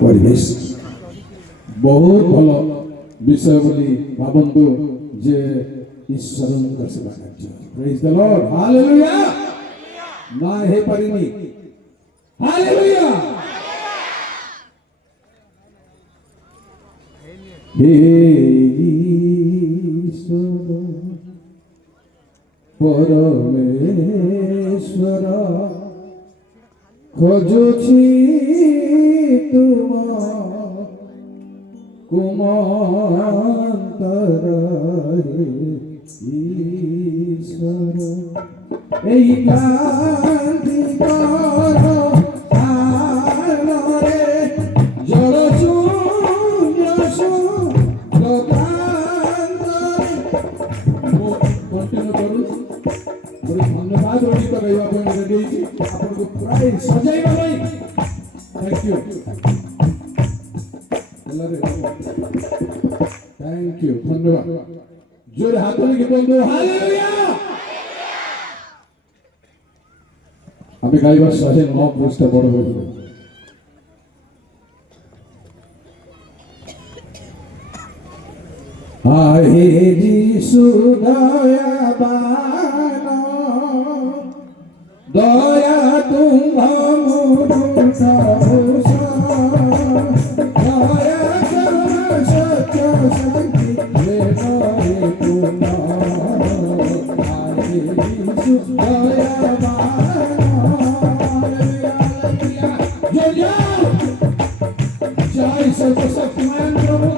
পরিবেশ ବହୁତ ଭଲ ବିଷୟ ବୋଲି ଭାବନ୍ତୁ ଯେ ଈଶ୍ୱରଙ୍କ ସେବା କାର୍ଯ୍ୟ। ପ୍ରେଜ୍ ଦ ଲର୍ଡ, ହାଲେଲୁୟା। ନା ହେଇପାରିନି, ହାଲେଲୁୟା। हे ईश्वर परमेश्वर खोजुछि तुम कुमंतर ईश्वर এই ক্লান্তি কর আলোরে জল শূন্য সুপ্রান্তরে কন্টিনিউ করুন। ধন্যবাদ রচিত গাইবা ପାଇଁ ରେଡି ହେଇଛି ଆପଣଙ୍କୁ ପ୍ରାୟ ସଜାଇବା ପାଇଁ। थैंक यू थैंक यू धन्यवाद। जोर हाथ लेके বন্ধু हालेलुया। আমি গাইবার 109 পৃষ্ঠা পড়ব। আহে যিশু দয়াবান দয়া তুম মুঠা দয়া করুণা সত্য শান্তি প্রেমে পুনা আহে যিশু দয়াবান জয় জয় সর্বশক্তিমান প্রভু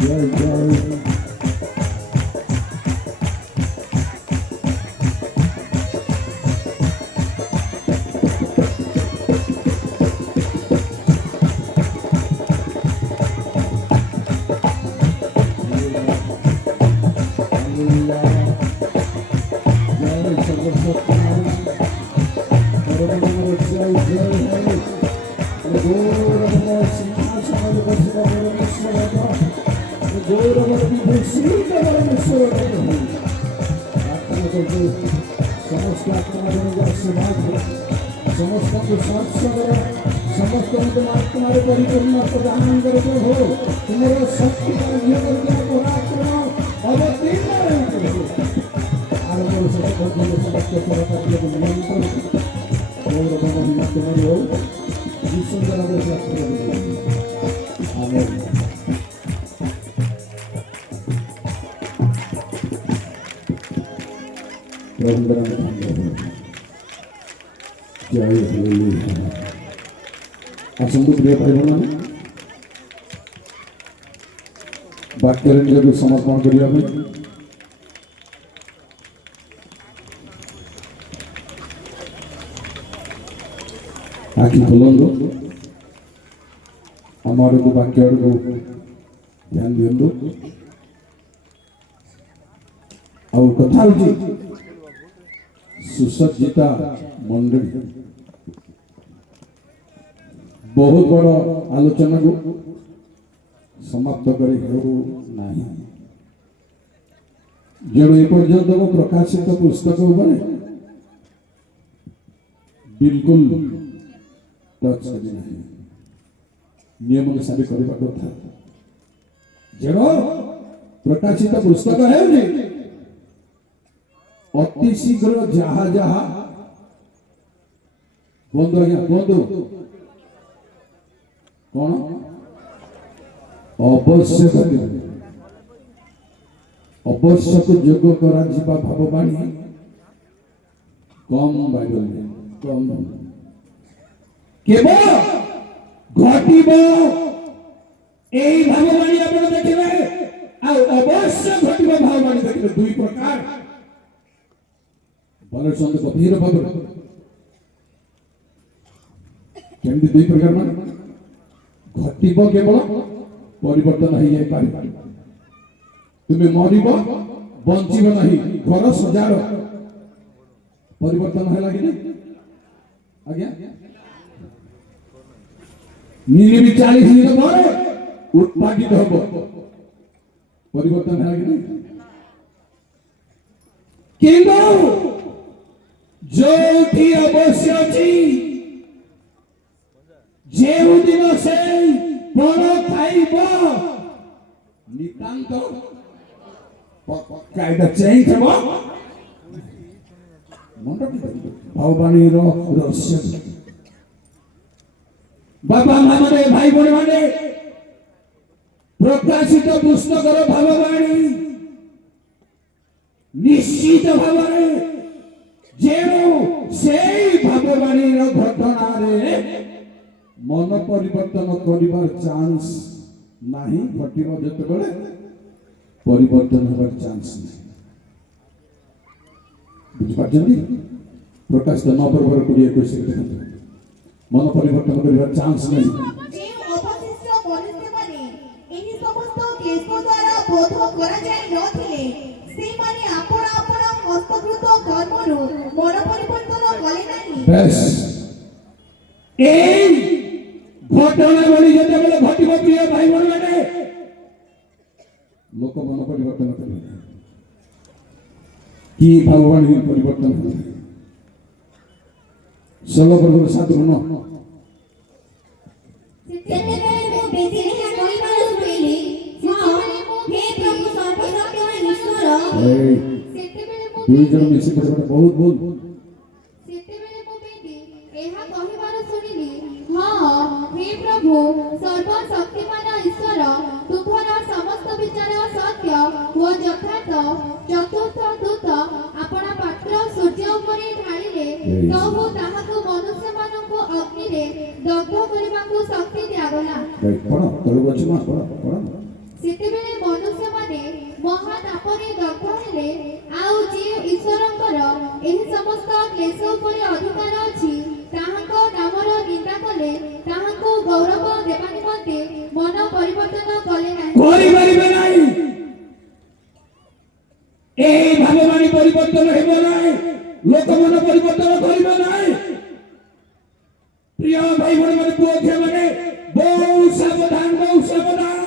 जय जय तुम्हारे परिपूर्ण प्रदान करते हो तुम्हारा शक्ति का नियम पराक्रम अवतीर्ण हो आलोक से बहुत समस्त सरकार के नियंत्रण और भगवान तुम्हारे हो जिस सुंदर आमेन जय हालेलुया आसंतु प्रिय भाई बहन वाक्य निज समर्पण करने आखि खोलु आम आड़ को वाक्य आड़ को ध्यान दिंतु आ कथा सुसज्जिता मंडली बहुत बड़ आलोचना को समाप्त कर जो एपर्यंत प्रकाशित पुस्तक बिल्कुल टच नियम अनुसार करने कथा जो प्रकाशित पुस्तक है अति शीघ्र जहा जहा बंधु आज्ञा बंधु कौन आवश्यक आवश्यक जोग करा जिबा भाववाणी कम बाइबल में कम केवल घटिबो एई भाववाणी आपण देखिबे आ अवश्य घटिबो भाववाणी देखिबे दुई प्रकार भले संत गभीर भाव केमती दुई प्रकार मान घटिब केवल परिवर्तन हो जाए तुम्हें मरब बंचब नहीं घर सजार परिवर्तन है कि आज्ञा निनिबी 40 दिन पर उत्पादित हम परिवर्तन है कि किंतु जो अवश्य अच्छी जेउ दिन से बड़ खाइब नितांत कायदा चेंज हम भगवानी रहस्य बाबा माने भाई बड़े माने प्रकाशित पुस्तक भाववाणी निश्चित भाव से भाववाणी घटना मन परिवर्तन कर चांस नहीं घटना जो परिवर्तन होबार चांस नहीं बुझी प्रकाश 9 पर 20 देखते मन परिवर्तन कर चांस नहीं घटना बड़ी जो घटब प्रिय भाई बहन मैंने लोक मन परिवर्तन कर कि भगवान परिवर्तन हो 16 पर 7 ऋण दुई जन मिसी बहुत बहुत प्रभु सर्वशक्तिमान ईश्वर तुम्हारा समस्त विचार सत्य ओ यथार्थ चतुर्थ दूत आपण पात्र सूर्य उपरे ढाळिले कहू ताहाको मनुष्य मानको अग्नि रे ଦଗ୍ଧ କରିବାକୁ ଶକ୍ତି ଦିଆଗଲା। ପଢ଼ ତଳକୁ ଅଛି ମା ପଢ଼ ପଢ଼। ସେତେବେଳେ ମନୁଷ୍ୟମାନେ ମହାତାପରେ ଦଗ୍ଧ ହେଲେ, ଆଉ ଯିଏ ଈଶ୍ୱରଙ୍କର ଏହି ସମସ୍ତ କ୍ଲେଶ ଉପରେ ଅଧିକାର ଅଛି ତାହାଙ୍କ ନାମର ନିନ୍ଦା କଲେ, ତାହାଙ୍କୁ ଗୌରବ ଦେବା ନିମନ୍ତେ ମନ ପରିବର୍ତ୍ତନ କଲେ ନାହିଁ। କରିପାରିବେ ନାହିଁ। এই ভাববাণী পরিবর্তন হইব নাই, লোকমন পরিবর্তন করিবে নাই। প্রিয় ভাই ভোন মানে পুଅ ଝିଅ ମାନେ ବହୁ ସାବଧାନ ବହୁ ସାବଧାନ।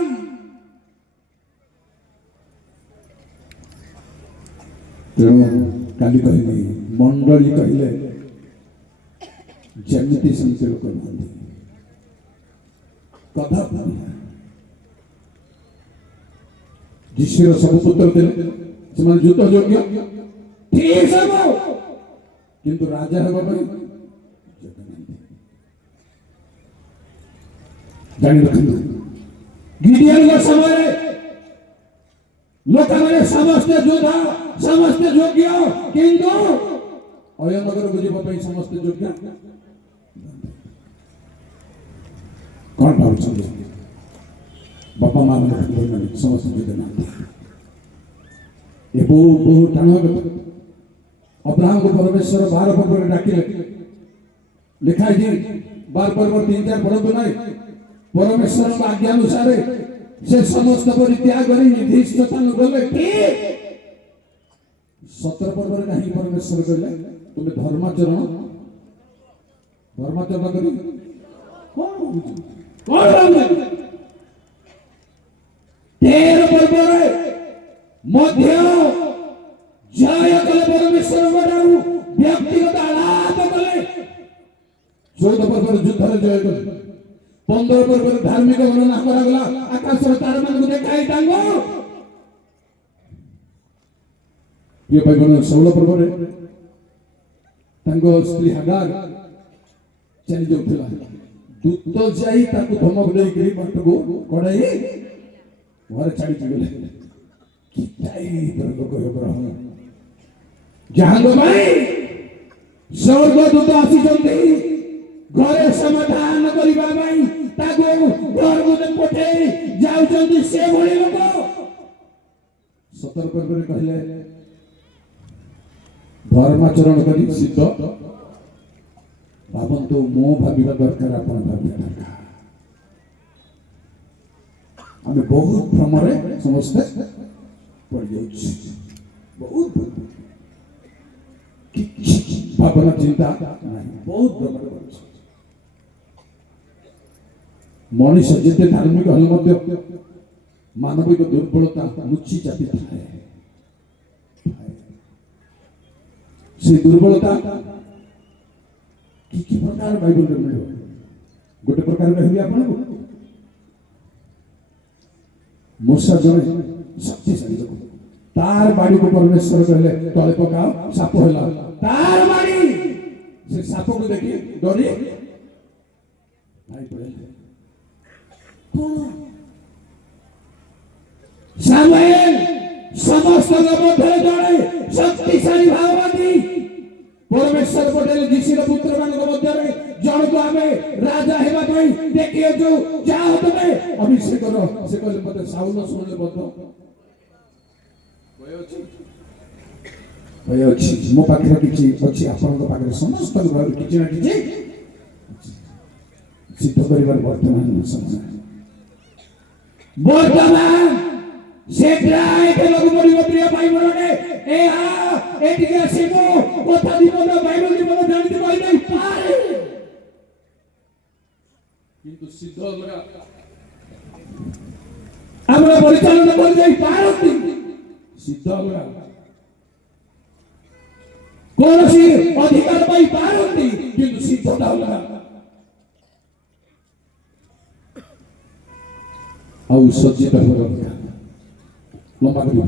ତେଣୁ କାଲି କହିଲି ମଣ୍ଡଳୀ କହିଲେ ଯେମିତି ସେମିତି ଲୋକ ନୁହନ୍ତି, କଥା ଯୀଶୁର ସବୁ ପୁତ୍ର ଥିଲେ, ସେମାନେ ଯୁଦ୍ଧ ଯୋଗ୍ୟ ଠିକ ସବୁ, କିନ୍ତୁ ରାଜା ହେବା ପାଇଁ ଜାଣି ରଖନ୍ତୁ। ଗିଡିୟନଙ୍କ ସମୟରେ ଲୋକମାନେ ସମସ୍ତେ ଯୋଦ୍ଧା ସମସ୍ତେ ଯୋଗ୍ୟ, କିନ୍ତୁ ଅୟନଗରକୁ ଯିବା ପାଇଁ ସମସ୍ତେ ଯୋଗ୍ୟ। କଣ ଭାବୁଛନ୍ତି? ବାପା ମା ମାନେ ସମସ୍ତେ ଯୋଗ୍ୟ ନାହାନ୍ତି। ଏ ବହୁ ବହୁ ଟାଣ ଅବ୍ରାହ୍ମକୁ ପରମେଶ୍ୱର 12 ପର୍ବରେ ଡାକିଲେ। ଲେଖା ହେଇଛି 12 ପର୍ବ 3-4 ପଢନ୍ତୁ ନାହିଁ। ପରମେଶ୍ୱରଙ୍କ ଆଜ୍ଞା ଅନୁସାରେ ସେ ସମସ୍ତ ପରିତ୍ୟାଗ କରି ନିର୍ଦ୍ଦିଷ୍ଟ ସ୍ଥାନ ଗଲେ। ଠିକ 17 ପର୍ବରେ କାହିଁକି ପରମେଶ୍ୱର କହିଲେ ତୁମେ ଧର୍ମାଚରଣ କରି କଣ 13 ପର୍ବରେ ମଧ୍ୟ ଜୟ କଲେ ପରମେଶ୍ୱରଙ୍କ ଠାରୁ ବ୍ୟକ୍ତିଗତ ଆଳାପ କଲେ। 14 ପର୍ବରେ ଯୁଦ୍ଧରେ ଜୟ କଲେ। 15 ପର୍ବରେ ଧାର୍ମିକ ଗଣନା କରାଗଲା। ଆକାଶର ତାରାମାନଙ୍କୁ ଦେଖାଇ ତାଙ୍କ ପ୍ରିୟ ଭାଇ ଭଉଣୀ 16 ପର୍ବରେ ତାଙ୍କ ସ୍ତ୍ରୀ ହାଗାର ଚାଲି ଯାଉଥିଲା। ଦୂତ ଯାଇ ତାକୁ ଧମକ ଦେଇକରି ବାଟକୁ କଢାଇ ଘରେ ଛାଡ଼ିକି ଗଲେ। ଯାହାଙ୍କ ପାଇଁ ସ୍ୱର୍ଗଦୂତ ଆସିଛନ୍ତି ଘରେ ସମାଧାନ କରିବା ପାଇଁ, ତାକୁ ଘରକୁ ପଠେଇ ଯାଉଛନ୍ତି ସେଭଳି ଲୋକ। 17 ପର୍ବରେ କହିଲେ ଧର୍ମାଚରଣ କରି ସିଦ୍ଧ। ଭାବନ୍ତୁ, ମୁଁ ଭାବିବା ଦରକାର, ଆପଣ ଭାବିବା ଦରକାର। ଆମେ ବହୁତ ଭ୍ରମରେ ସମସ୍ତେ ପଡ଼ିଯାଉଛି, ବହୁତ ଭାବନା ଚିନ୍ତା ନାହିଁ, ବହୁତ ଭ୍ରମରେ ପଡ଼ିଛି। ମଣିଷ ଯେତେ ଧାର୍ମିକ ହେଲେ ମଧ୍ୟ ମାନବିକ ଦୁର୍ବଳତା ଲୁଚି ଚାଲିଥାଏ। ସେ ଦୁର୍ବଳତା କି ପ୍ରକାର ବାଇବଲରେ ମିଳିବ? ଗୋଟେ ପ୍ରକାର କହିବି ଆପଣଙ୍କୁ, ମୂଷା ଜଣେ ଶକ୍ତିଶାଳୀ ଲୋକ, ତାର ବାଡିକୁ ପରମେଶ୍ୱର କହିଲେ ତଳେ ପକାଅ, ସାପ ହେଲା। ତାର ବାଡି, ସେ ସାପକୁ ଦେଖି ଡରି ଭାଇ ପଳେଇଲେ। ସାମୁଏଲ ସମସ୍ତଙ୍କ ମଧ୍ୟରେ ଜଣେ ଶକ୍ତିଶାଳୀ ଭାବବାଦୀ। ପରମେଶ୍ୱର ପଠେଇଲେ ଯୀଶୁର ପୁତ୍ର ମାନଙ୍କ ମଧ୍ୟରେ ଜଣକୁ ଆମେ ରାଜା ହେବା ପାଇଁ ଦେଖିଛୁ, ଯାଅ ତମେ ଅଭିଷେକ କର। ସେ କହିଲେ ମତେ ସାଉଲ ଶୁଣିଲେ ମଧ୍ୟ ଭୟ ଅଛି। ମୋ ପାଖରେ କିଛି ଅଛି, ଆପଣଙ୍କ ପାଖରେ ସମସ୍ତଙ୍କ ପାଖରେ କିଛି ନା କିଛି ସିଦ୍ଧ କରିବାର ବର୍ତ୍ତମାନ ସମୟ। ବର୍ତ୍ତମାନ ସେଟା ଏଠେବାକୁ ପଡିବ। ପ୍ରିୟ ଭାଇ ଭଉଣୀ, ଏଠିକି ଆସିବ କଥା ଜୀବନ ବାଇବଲ ଜୀବନ ଜାଣିତେ କହିଦେଇ ପାରେ, କିନ୍ତୁ ସିଦ୍ଧ ଅଲଗା। আমরা পরিচালনা করে যাই পারନ୍ତି, সিদ্ধ ଅଲଗା। କୌଣସି ଅଧିକାର ପାଇ ପାରନ୍ତି, କିନ୍ତୁ ସିଦ୍ଧତା ଅଲଗା। ଆଉ ସଜ୍ଜିତ ହେବାର ଅଲଗା। ଲମ୍ବା କରି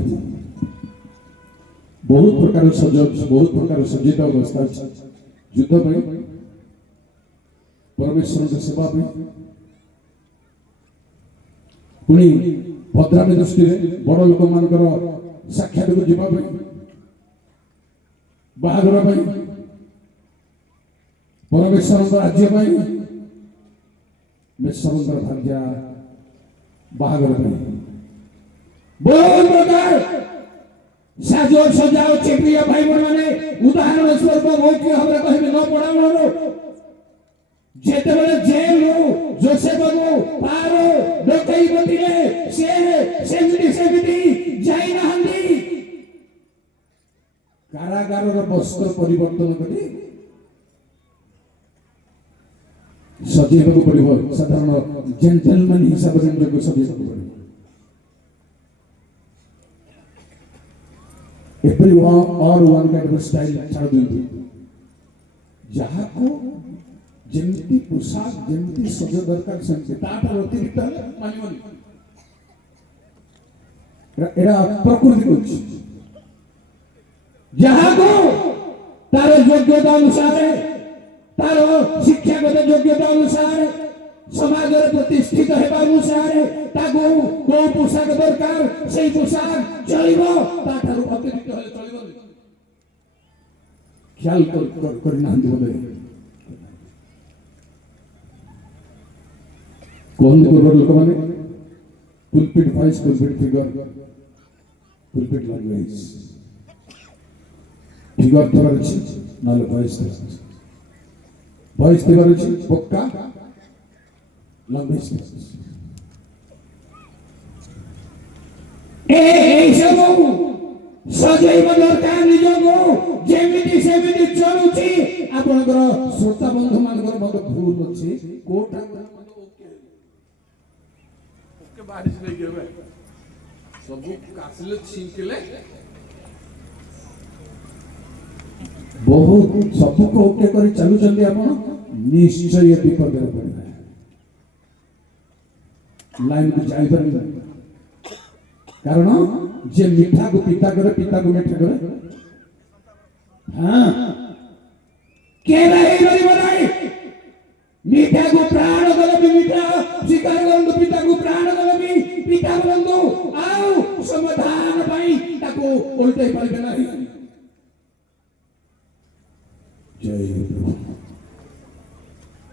ବହୁତ ପ୍ରକାର ସଜ୍ଜିତ ଅବସ୍ଥା ଅଛି। ଯୁଦ୍ଧ ପାଇଁ, ପରମେଶ୍ୱରଙ୍କ ସେବା ପାଇଁ, ପୁଣି ଭଦ୍ରାମୀ ଦୃଷ୍ଟିରେ ବଡ ଲୋକମାନଙ୍କର ସାକ୍ଷାତକୁ ଯିବା ପାଇଁ, ବାହାଘର ପାଇଁ, ପରମେଶ୍ୱରଙ୍କ ରାଜ୍ୟ ପାଇଁ, मेषाबंकर भाग्या बाहागर बहुत प्रकार साजो सजाओ प्रिय भाई माने उदाहरण स्वरूप मौखिक भाव कहबे न पड़ाणो जेतेबेले जेल जोसेफ को पारो डकई बतिले सेमिति जाई नहंदी कारागार वस्त्र परिवर्तन करी सजेबा पड़ो साधारण जेंटलमैन हिसाब से सजेबा पड़ो everyone kind of style छाड़ दिंतु जहाँ को जेमती पोशाक जेमती सज दरकार सेमती ताटा अतिरिक्त हले मानिबनी एरा प्रकृति को जहाँ को तार योग्यता अनुसार तार शिक्षागत योग्यता अनुसार समाज प्रतिष्ठित हेबा अनुसार ताको को पोशाक दरकार सेई पोशाक चलिबो ताठारु अतिरिक्त हले चलिबो ख्याल कर नांदी बोले कोन करबो लोक माने pulpit voice pulpit figure pulpit language figure तोर अछि नाले वॉइस तोर अछि पक्का लैंग्वेज ए सब सजैब दरकार निजको जेमिति सेमिति चलुछि आपनकर श्रोता बंधु मानकर मत भूल अछि कोटा ओके बारिश नै गेबे सब कासले छिंकले बहुत सब को ओके करी चलु चंदी आपण निश्चय विपद रे पड़े लाइन को जाई पर कारण जे मीठा को पिता मीठा करे हां के रही गरी बनाई मीठा को प्राण गले भी मीठा स्वीकार करंदु पिता को प्राण गले भी पिता बोलंदु आओ समाधान पाई ताको उल्टे पड़े नहीं जय प्रभु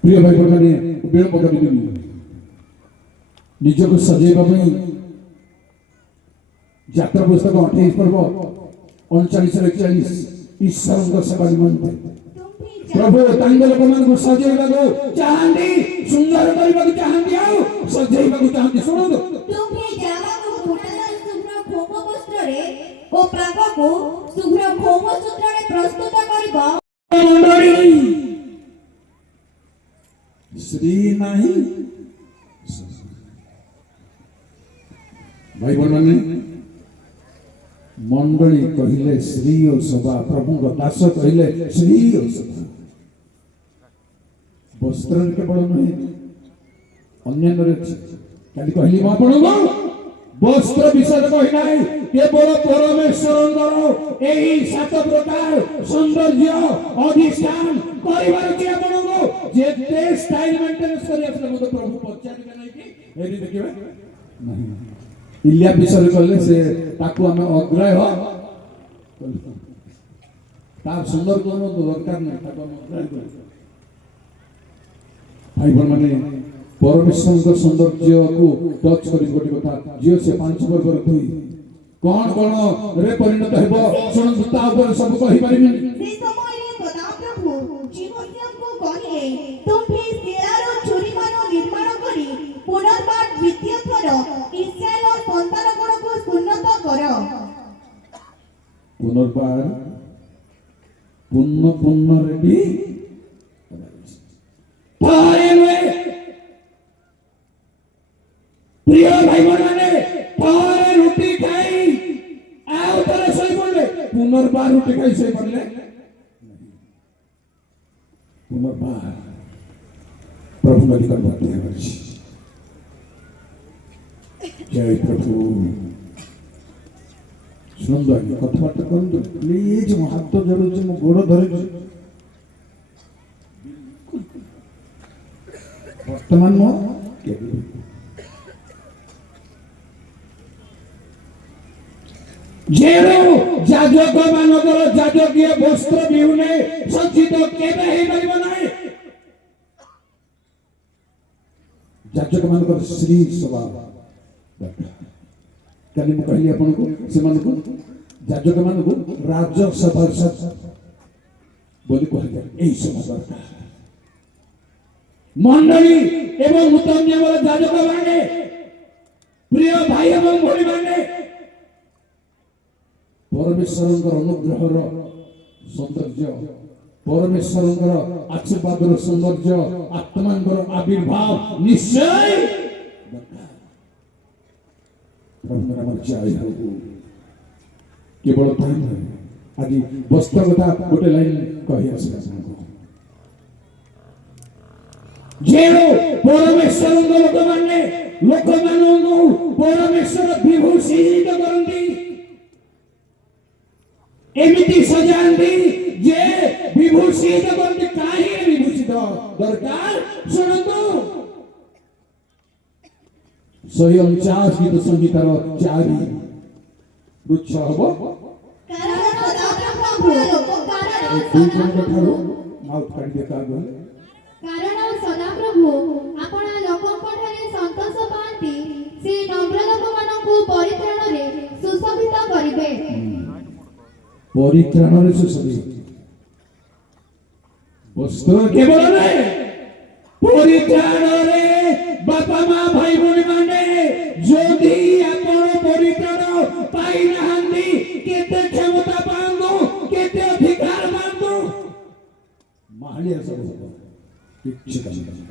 प्रिय भाई बहन विलंब करिदिनु निजको सजेबा पई यात्रा पुस्तक 28 पर्व 39 41 ईश्वर सेवा निमंते प्रभु तांगल लोकमान को सजेबा को चाहंदी सुंदर करबा को चाहंदी आओ सजेबा को चाहंदी सुनो तुम्ही जामा को फुटला शुभ्र खोम वस्त्र रे ओ प्राग को शुभ्र खोम सूत्र रे प्रस्तुत करबा मंडली श्री नाही भाई बहन मंडली कहले श्री और सभा प्रभु दास कहले श्री और सभा वस्त्र केवल नुहे अन्य कहली वस्त्र विषय कहना केवल परमेश्वर यही 7 प्रकार सौंदर्य अधिष्ठान कर जेते स्टाइल मेंटेनेंस करी आसले मते प्रभु पचारिबे नै कि एरी देखिबे नहीं इलिया विषय कहले से ताकू हमें अग्रह हो तार सुंदर कोनो दरकार नहीं ताकू हम अग्रह भाई बहन माने परमेश्वर को सौंदर्य को टच करी गोटी कथा जियो से 5 वर्ग रखी कौन रे परिणत हेबो सुन ता ऊपर सब कहि परिबे से समय रे सदा प्रभु जीवस्य को कहले तुम भी शिलारो चूरी मानो निर्माण करी पुनर्बार द्वितीय थर इस्राएल संतान गण को सुन्नत कर पुनर्बार पुण्य रेडी प्रिय भाई माने पारे रोटी खाई आओ तरे सही पड़ले पुनर्बार रोटी खाई सही पड़ले पुनर्बार प्रभु मेडिकल बात है जय प्रभु सुंदर कथबार्ता करंतु प्लीज मो हाथ जोड़ुछि मो गोड़ धरुछि वर्तमान मो जेरो जाजक मानकर जाजकीय वस्त्र बिहुने सज्जित केबे हे परिबो नाही ଯାଜକ ମାନଙ୍କର ଶ୍ରୀ ସଭା ଦରକାର। କାଲି ମୁଁ କହିଲି ଆପଣଙ୍କୁ ସେମାନଙ୍କୁ ଯାଜକ ମାନଙ୍କୁ ରାଜସଭା ବୋଲି କୁହାଯାଏ। ଏହି ସଭା ଦରକାର। ମଣ୍ଡଳୀ ଏବଂ ନୂତନ ନିୟମର ଯାଜକ ମାନେ, ପ୍ରିୟ ଭାଇ ଏବଂ ଭଉଣୀ ମାନେ, ପରମେଶ୍ୱରଙ୍କର ଅନୁଗ୍ରହର ସୌନ୍ଦର୍ଯ୍ୟ, ପରମେଶ୍ୱରଙ୍କର ଆଶୀର୍ବାଦର ସୌନ୍ଦର୍ଯ୍ୟ, ଆତ୍ମାଙ୍କର ଆବିର୍ଭାବ ନିଶ୍ଚୟ ଦରକାର। ପ୍ରଭୁଙ୍କର ନାମରେ ଜୟ ହେଉ। କେବଳ ତାହା ନୁହେଁ, ଆଜି ବସ୍ତ୍ର କଥା ଗୋଟେ ଲାଇନ କହି ଆସିଲା ଯେଉଁ ପରମେଶ୍ୱରଙ୍କ ଲୋକମାନେ ଲୋକମାନଙ୍କୁ ପରମେଶ୍ୱର ବିଭୂଷିତ କରନ୍ତି, ଏମିତି ସଜାନ୍ତି ଯେ ବିଭୂଷିତ କରନ୍ତି। କାହିଁକି ବିଭୂଷିତ ଦରକାର? ଶୁଣନ୍ତୁ, 149 ଗୀତ ସଂହିତାର 4 ବୃକ୍ଷ ହବ। କାରଣ ସଦାପ୍ରଭୁ କାରଣ ସଦାପ୍ରଭୁ ଆପଣ ଲୋକଙ୍କଠାରେ ସନ୍ତୋଷ ପାଆନ୍ତି, ସେ ନମ୍ର ଲୋକମାନଙ୍କୁ ପରିତ୍ରାଣରେ ସୁଶୋଭିତ କରିବେ। ପରିତ୍ରାଣରେ ସୁଶୋଭିତ ବସ୍ତ୍ର କେବଳ ନୁହେଁ, ପରିତ୍ରାଣରେ ବାପା ମା ଭାଇ ଭଉଣୀ ମାନେ ଯଦି ଆପଣ ପରିତ୍ରାଣ ପାଇନାହାନ୍ତି, କେତେ କ୍ଷମତା ପାଆନ୍ତୁ, କେତେ ଅଧିକାର ପାଆନ୍ତୁ, ମାହାଳିଆ ସବୁ ହବ। କିଛି କାମ ନାହିଁ।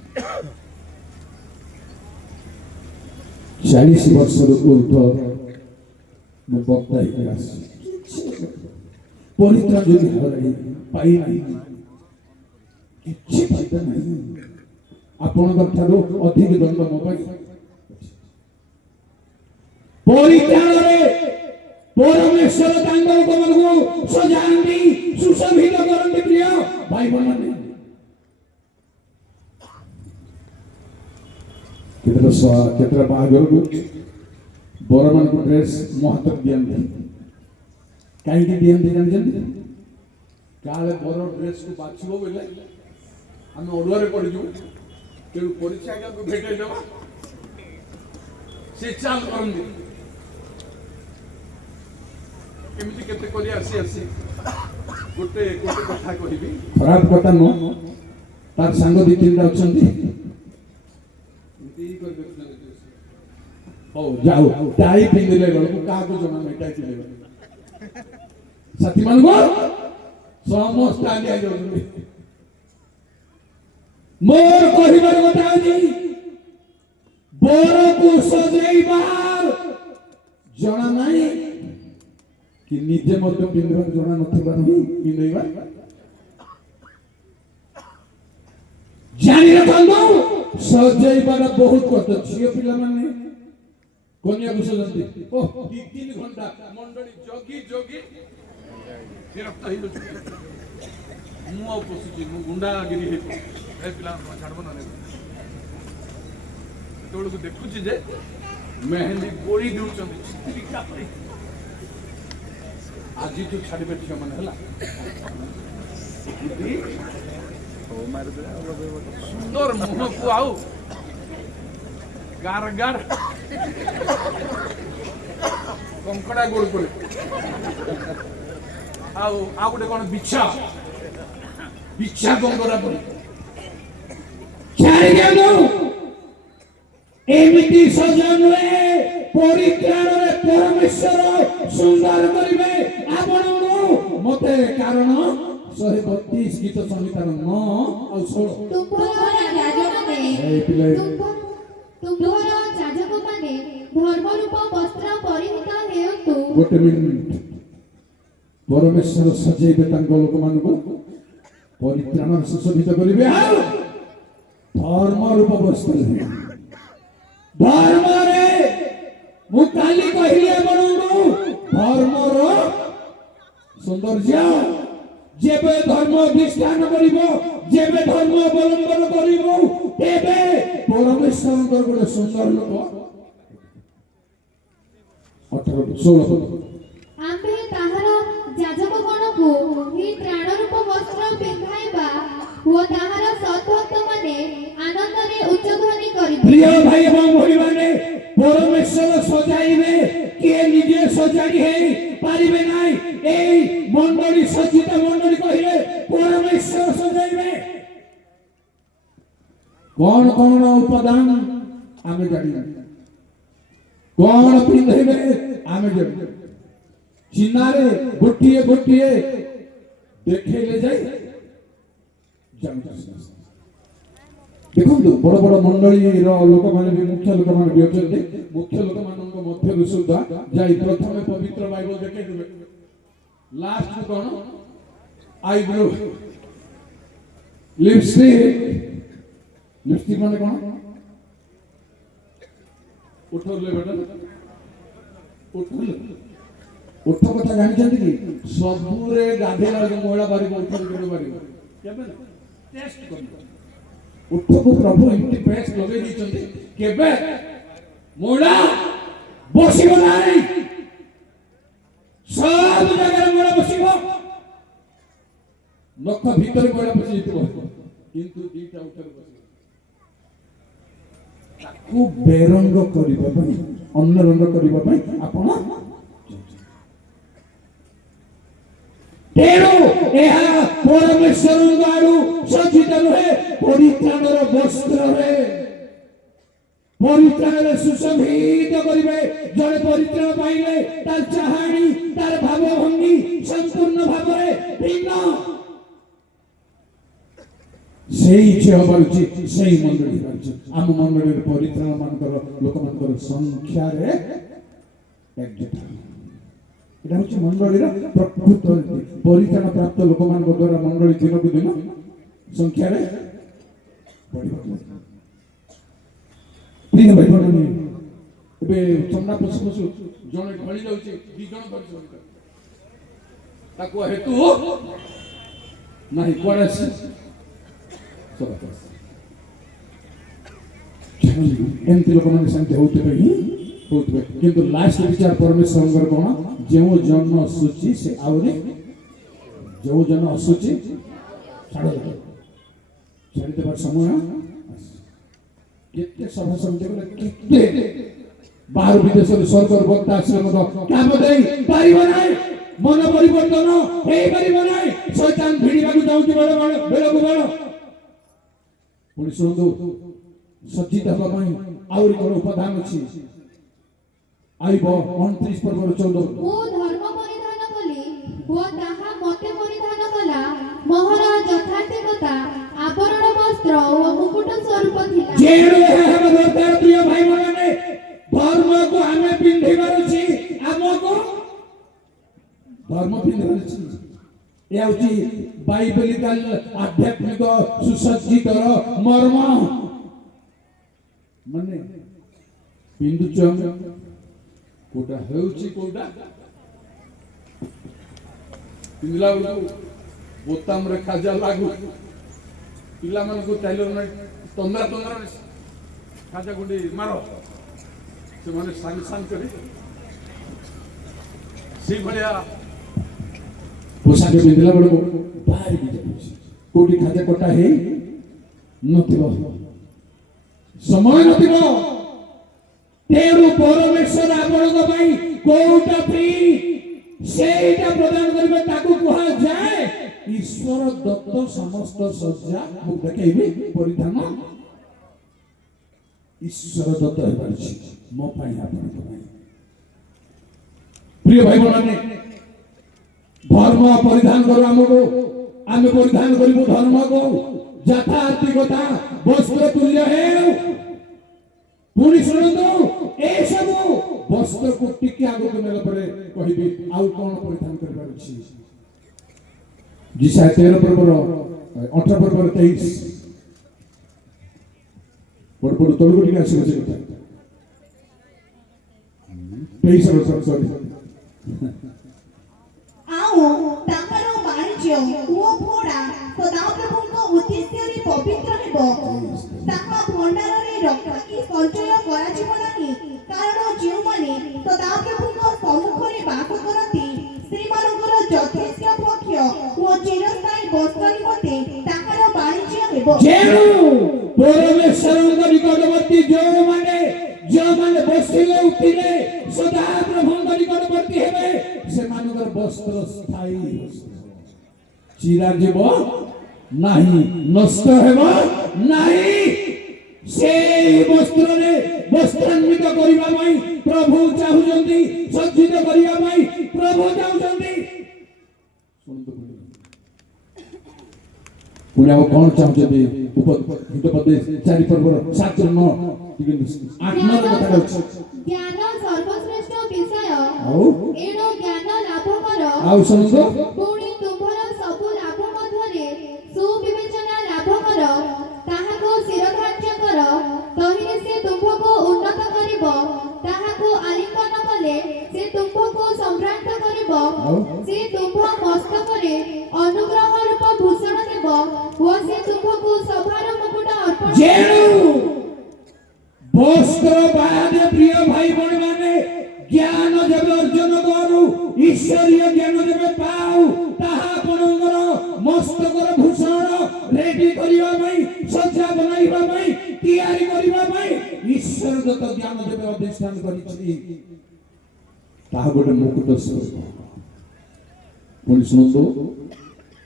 40 ବର୍ଷରୁ ଉର୍ଦ୍ଧ୍ୱ ମୁଁ ବକ୍ତା ହେଇକି ଆସିଛି। ପରିତ୍ରାଣ ଯଦି ପାଇନାହିଁ, କିଛି ଫାଇଦା ନାହିଁ। ଆପଣଙ୍କ ଠାରୁ ଅଧିକ ଦଣ୍ଡ ମୋ ପାଇଁ। ପରିତ୍ରାଣରେ ପରମେଶ୍ୱର ତାଙ୍କ ଲୋକମାନଙ୍କୁ ସଜାନ୍ତି, ସୁଶୋଭିତ କରନ୍ତି। ପ୍ରିୟ ଭାଇ ଭଉଣୀ, କେତେଟା ବାହାଘରକୁ ବରମାନଙ୍କୁ ଡ୍ରେସ ମହତ୍ଵ ଦିଅନ୍ତି। କାହିଁକି ଦିଅନ୍ତି ଜାଣିଛନ୍ତି? କାଳେ ବର ଡ୍ରେସକୁ ବାଛିବ ବୋଲେ ଆମେ ଅଡୁଆରେ ପଡ଼ିଯିବୁ, ତେଣୁ ପରୀକ୍ଷାକୁ ଭେଟେଇ ଦେବା, ସେ ଚାଲ କରନ୍ତି। କେମିତି କେତେ କରି ଆସି ଗୋଟେ କଥା କହିବି, ଖରାପ କଥା ନୁହଁ। ତାର ସାଙ୍ଗ 2-3ଟା ଅଛନ୍ତି, ହଉ ଯାଉ ଟାଇ ପିନ୍ଧିଲେ ବେଳକୁ କାହାକୁ ଜଣା ନାହିଁ ଟାଇ ପିନ୍ଧିଲେ ସାଥୀ ମାନଙ୍କୁ ସମସ୍ତେ ଆଗେ ଯାଉଛନ୍ତି। ମୋର କହିବାର କଥା ଅଛି, ବରକୁ ସଜେଇବାର ଜଣା ନାହିଁ କି ନିଜେ ମଧ୍ୟ ପିନ୍ଧିବାକୁ ଜଣା ନଥିବାରୁ ହିଁ ପିନ୍ଧେଇବା। ଜାଣି ରଖନ୍ତୁ, ସଜେଇବାର ବହୁତ କଷ୍ଟ। ଝିଅ ପିଲାମାନେ କନ୍ୟାକୁ ସଜାନ୍ତି, 2-3 ଘଣ୍ଟା ମଣ୍ଡଳୀ ଜଗି ବିରକ୍ତ ହେଇଯାଉଛି। ମୁଁ ଆଉ ପଶୁଛି, ମୁଁ ଗୁଣ୍ଡାଗିରି ହେଇ ପିଲାଙ୍କୁ ଛାଡିବ ନା। ସେତେବେଳକୁ ଦେଖୁଛି ଯେ ମେହେନ୍ଦି ଗୋଳି ଦେଉଛନ୍ତି। ଆଜିଠୁ ଛାଡ଼ିବେ ଝିଅମାନେ ହେଲା। ସୁନ୍ଦର ମୁହଁକୁ ଆଉ ଗାର କଙ୍କଡା ଗୋଳ କରି ଆଉ ଗୋଟେ କଣ ବିଛା କଙ୍କଡା ପରି ଏମିତି ସଜା ନୁହେଁ। ପରିତ୍ରାଣରେ ପରମେଶ୍ୱର ସୁନ୍ଦର କରିବେ ଆପଣଙ୍କୁ ମତେ। କାରଣ 132 ଗୀତ ସଂହିତାର 9 ଆଉ 16 ତୁମ୍ଭର ଯାଜକମାନେ ଧର୍ମରୂପ ବସ୍ତ୍ର ପରିହିତ ହେଉନ୍ତୁ। ଗୋଟେ ମିନିଟ, ପରମେଶ୍ୱର ସଜେଇବେ ତାଙ୍କ ଲୋକମାନଙ୍କୁ, ପରିତ୍ରାଣରେ ସୁଶୋଭିତ କରିବେ, ଆଉ ଧର୍ମ ରୂପ ବସ୍ତ୍ର ଧର୍ମରେ। ମୁଁ କାଲି କହିଲି ଆପଣଙ୍କୁ, ଧର୍ମର ସୌନ୍ଦର୍ଯ୍ୟ ଯେବେ ଧର୍ମ ଅଧିଷ୍ଠାନ କରିବ, ଯେବେ ଧର୍ମ ଅବଲମ୍ବନ କରିବ, ତେବେ ପରମେଶ୍ୱରଙ୍କର ଗୋଟେ ସୁନ୍ଦର ଲୋକ। 18-16 ଆମ୍ଭେ ତାହାର ଯାଜକଗଣକୁ ହିଁ ତ୍ରାଣ ରୂପ ବସ୍ତ୍ର ପିନ୍ଧାଇବା ଓ ତାହାର ସଦ୍ଭକ୍ତମାନେ ଆନନ୍ଦରେ ଉଚ୍ଚଧ୍ୱନି କରିବେ। प्रिय भाई एवं भौणी माने परमेश्वर सजाइबे किए निजे सजाड़ी है पारिबे नाही एई मंडली सज्जित मंडली कहिले परमेश्वर सजाइबे कौन कौन उपादान आमे जानि कौन पिंधेबे आमे जानि चिनारे गोटिए गोटिए देखेले जाई जानि देखो बड़ बड़ मंडली लोक माने भी मुख्य लोक माने भी अछते मुख्य लोक मानक मध्य सुद्धा जाई प्रथम पवित्र बाइबल देखे देबे लास्ट कोन आईब्रो लिपस्टिक माने कोन उठोले बेटा उठोले उठ कथा जानि छथि कि सबुरे गाधेला महिला बारी उठल केबे बारी केबे टेस्ट करबो उठ को प्रभु इमती प्रेस लगे दी केबे मोड़ा बसिबो नाही सब जगह मोड़ा बसिबो नख भीतर मोड़ा बसि दिबो किंतु दीटा उठर बसिबो ताकू बेरंग करिबा पई अन्य रंग करिबा पई आपण तेणु यह परमेश्वर आड़ू सज्जित नुहे परित्राणर वस्त्र परित्राण सुशोभित करिवे जड़े परित्राण पाइले तार चाहाणी तार भावभंगी संपूर्ण भावरे भिन्न सेई झियो बारुची सेई मंडली बारुची आम मंडली परित्राण मानकर लोक मानकर संख्या रे एकजुट এটা হচ্ছে মণ্ডলীর প্রকৃত পরিত্রাণ প্রাপ্ত লোকମାନଙ୍କ দ্বারা মণ্ডলী দিনକୁ ଦିନ ସଂଖ୍ୟାରେ ବଢ଼ିବାକୁ ପ୍ରିୟ ଭାଇ ଭଉଣୀ ଏବେ ଚମଡ଼ା ପଶୁ ପଶୁ ଜଣେ ଢଳି ଯାଉଛି ଦି ଜଣ ଧରି ତାକୁ ହେତୁ ନାହିଁ କୁଆଡ଼େ ଆସି ଏମିତି ଲୋକମାନେ ସେମିତି ହଉଥିବେ ହିଁ होतबे किंतु लास्ट विचार परमेश्वर कोन जेउ जन सूची से आउरे जेउ जन असूची छाड़ छाड़ते बार समय केते सभा समिति को केते बाहर विदेश रे सरकार वक्ता आश्रम दो काम देई पारिबो नाही मन परिवर्तन हेई पारिबो नाही शैतान भिड़ीबा को जाउची बेलो को बेलो पुलिस सुनदो सज्जित हबा पई आउरी कोन उपादान अछि आइबो 29 पर्वर 14 ओ धर्म परिधान कली ओ ताहा मते परिधान कला मोहरा यथार्थकता आवरण वस्त्र ओ मुकुट स्वरूप थिला जेरो हम दरकार प्रिय भाई माने धर्म को हमें पिंधिबार छी हमको धर्म पिंधिबार छी ए होची बाइबलिकल आध्यात्मिक सुसज्जित मर्म माने पिंधुच कोटा हेउची कोटा पिला बोताम रे खाजा लागू पिला मन को टाइलर में तंद्रा तंद्रा खाजा गुंडी मारो से माने सांग सांग करे सी भलिया पोशाक पिंदिला बडो बाहर भी जाउची कोटी खाजा कोटा हे नथिबो समय नथिबो तेरु परमेश्वर आपनको पई कोउटा फ्री सेटा प्रदान करबे ताकू कुहा जाय ईश्वर दत्त समस्त सज्जा मु देखेबी परिधान ईश्वर दत्त हे परछि मो पई आपनको पई प्रिय भाई माने धर्म परिधान करू हमको आमे परिधान करिबो धर्म को यथार्थिकता वस्त्र तुल्य है पुणी शुणु ए सब वस्त्र को टिके आगो को नेला परे कहिबी आउ कोन परिधान कर पारछि जिसा 13 पर्वर 18 पर्वर 23 पड़ पड़ तळगो टिके आसी बसे कथा 23 सॉरी आओ ताकर वाणिज्य ओ फोड़ा सदाप्रभुଙ୍କ उद्देश्ୟରେ ପବିତ୍ର ହେବ ତାହା ଭଣ୍ଡାରରେ ରଖା କି ସଞ୍ଚୟ କରାଯିବ ନାହିଁ କାରଣ ଯେଉଁମାନେ ସଦାପ୍ରଭୁଙ୍କ ସମ୍ମୁଖରେ ବାସ କରନ୍ତି ସେମାନଙ୍କର ଯଥେଷ୍ଟ ଭକ୍ଷ୍ୟ ଓ ଚିରସ୍ଥାୟୀ ବସ୍ତ୍ର ନିମନ୍ତେ ତାହାର ବାଣିଜ୍ୟ ହେବ ଯେଣୁ ପରମେଶ୍ୱରଙ୍କ ନିକଟବର୍ତ୍ତୀ ଉଠିଲେ ସଦା ପ୍ରଭୁଙ୍କ ନିକଟବର୍ତ୍ତୀ ହେବେ ସେମାନଙ୍କର ବସ୍ତ୍ର ସ୍ଥାୟୀ ଚିରା ଯିବ ନାହିଁ, ନଷ୍ଟ ହେବ ନାହିଁ। সেই বস্ত্রে বস্ত্রান্বিত করিবা পাই প্রভু চাহুଛନ୍ତି, সজ্জিত করিবা পাই প্রভু চাহুଛନ୍ତି। পুଣି ଆଉ କଣ ଚାହୁଁଛନ୍ତି? ହିତୋପଦେଶ 4 ପର୍ବର 7 9 8 9 କଥା ଅଛି। ଜ୍ଞାନ ସର୍ବଶ୍ରେଷ୍ଠ ବିଷୟ, ଆଉ ଏଣୁ ଜ୍ଞାନ ଲାଭ କର। ଆଉ ଶୁଣନ୍ତୁ, ପୁଣି ତୁମ୍ଭର ସବୁ ଲାଭ ମଧ୍ୟରେ ସୁବିବେଚନା ଲାଭ କର, ତାହାକୁ ଶିରଧାର୍ଯ୍ୟ କର, ତହିଁରେ ସେ ତୁମ୍ଭକୁ ଉନ୍ନତ କରିବ। ତାହାକୁ ଆଲିଙ୍ଗନ କଲେ ସେ ତୁମ୍ଭକୁ ସମ୍ଭ୍ରାନ୍ତ କରିବ। ସେ ତୁମ୍ଭ ମସ୍ତକରେ ଅନୁଗ୍ରହ ରୂପ ଭୂଷଣ ଦେବ ଓ ସେ ତୁମ୍ଭକୁ ସଭାର ମୁକୁଟ ଅର୍ପଣ ଯେଣୁ ବସ୍ତ୍ର ବାଦେ ପ୍ରିୟ ଭାଇ ଭଉଣୀ ମାନେ ଜ୍ଞାନ ଯେବେ ଅର୍ଜନ କରୁ, ଈଶ୍ୱରୀୟ ଜ୍ଞାନ ଯେବେ ପାଉ, ତାହା ଆପଣଙ୍କର ମସ୍ତକର ଭୂଷଣ ରେଡି କରିବା ପାଇଁ, ସଜ୍ଜା ବନାଇବା ପାଇଁ, ତିଆରି କରିବା ପାଇଁ ଈଶ୍ୱରଦତ୍ତ ଜ୍ଞାନ ଯେବେ ଅଧିଷ୍ଠାନ କରିଛି, ତାହା ଗୋଟେ ମୁକୁଟ ସ୍ୱରୂପ। ପୁଣି ଶୁଣନ୍ତୁ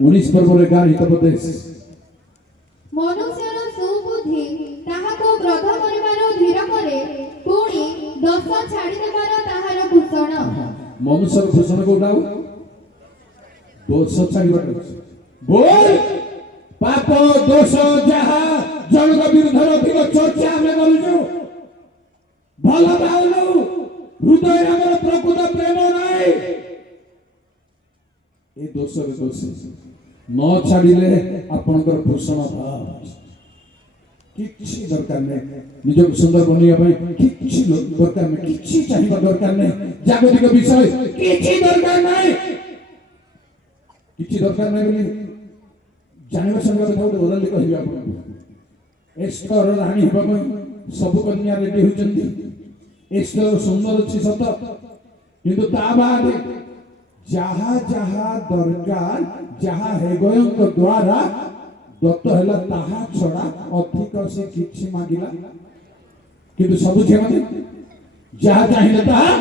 19 ପର୍ବରେ ଗାଁ ହିତୋପଦେଶ, ମନୁଷ୍ୟର ସୁବୁଦ୍ଧି ତାହାକୁ କ୍ରୋଧ କରିବାରୁ ଧୀର କରେ, ପୁଣି ଦୋଷ ଛାଡ଼ିଦେବାର ତାହାର ଭୂଷଣ। ମନୁଷ୍ୟର ଭୂଷଣ କୋଉଟା? ଦୋଷ ଛାଡ଼ିବାର। ବୋଲ ପାପ ଦୋଷ ଯାହା ଜଣଙ୍କ ବିରୁଦ୍ଧରେ ଅଧିକ ଚର୍ଚ୍ଚା ଆମେ କରୁଛୁ, ଭଲ ପାଉନୁ, ହୃଦୟରେ ଆମର ପ୍ରକୃତ ପ୍ରେମ ନାହିଁ, ଏ ଦୋଷରେ ଦୋଷୀ ନ ଛାଡ଼ିଲେ ଆପଣଙ୍କର ଭୂଷଣ କିଛି ଦରକାର ନାହିଁ। ନିଜକୁ ସୁନ୍ଦର ବନେଇବା ପାଇଁ କିଛି ଦରକାର ନାହିଁ, କିଛି ଚାହିଁବା ଦରକାର ନାହିଁ, ଜାଗତିକ ବିଷୟ କିଛି ଦରକାର ନାହିଁ, କିଛି ଦରକାର ନାହିଁ ବୋଲି ଜାଣିବା ସଙ୍ଗେ କଥା ଗୋଟେ ଓରାଲି କହିବି ଆପଣଙ୍କୁ। ଏଷ୍ଟର ରାଣୀ ହେବା ପାଇଁ ସବୁ କନ୍ୟା ରେଡି ହୋଇଛନ୍ତି। ଏଷ୍ଟର ସୁନ୍ଦର ଅଛି ସତ, କିନ୍ତୁ ତା ବାଦେ ଯାହା ଯାହା ଦରକାର, ଯାହା ହେଗୟଙ୍କ ଦ୍ୱାରା ଦତ୍ତ ହେଲା, ତାହା ଛଡା ଅଧିକ ସେ କିଛି ମାଗିଲା। କିନ୍ତୁ ସବୁ ଝିଅମାନେ ଯାହା ଚାହିଁଲେ ତାହା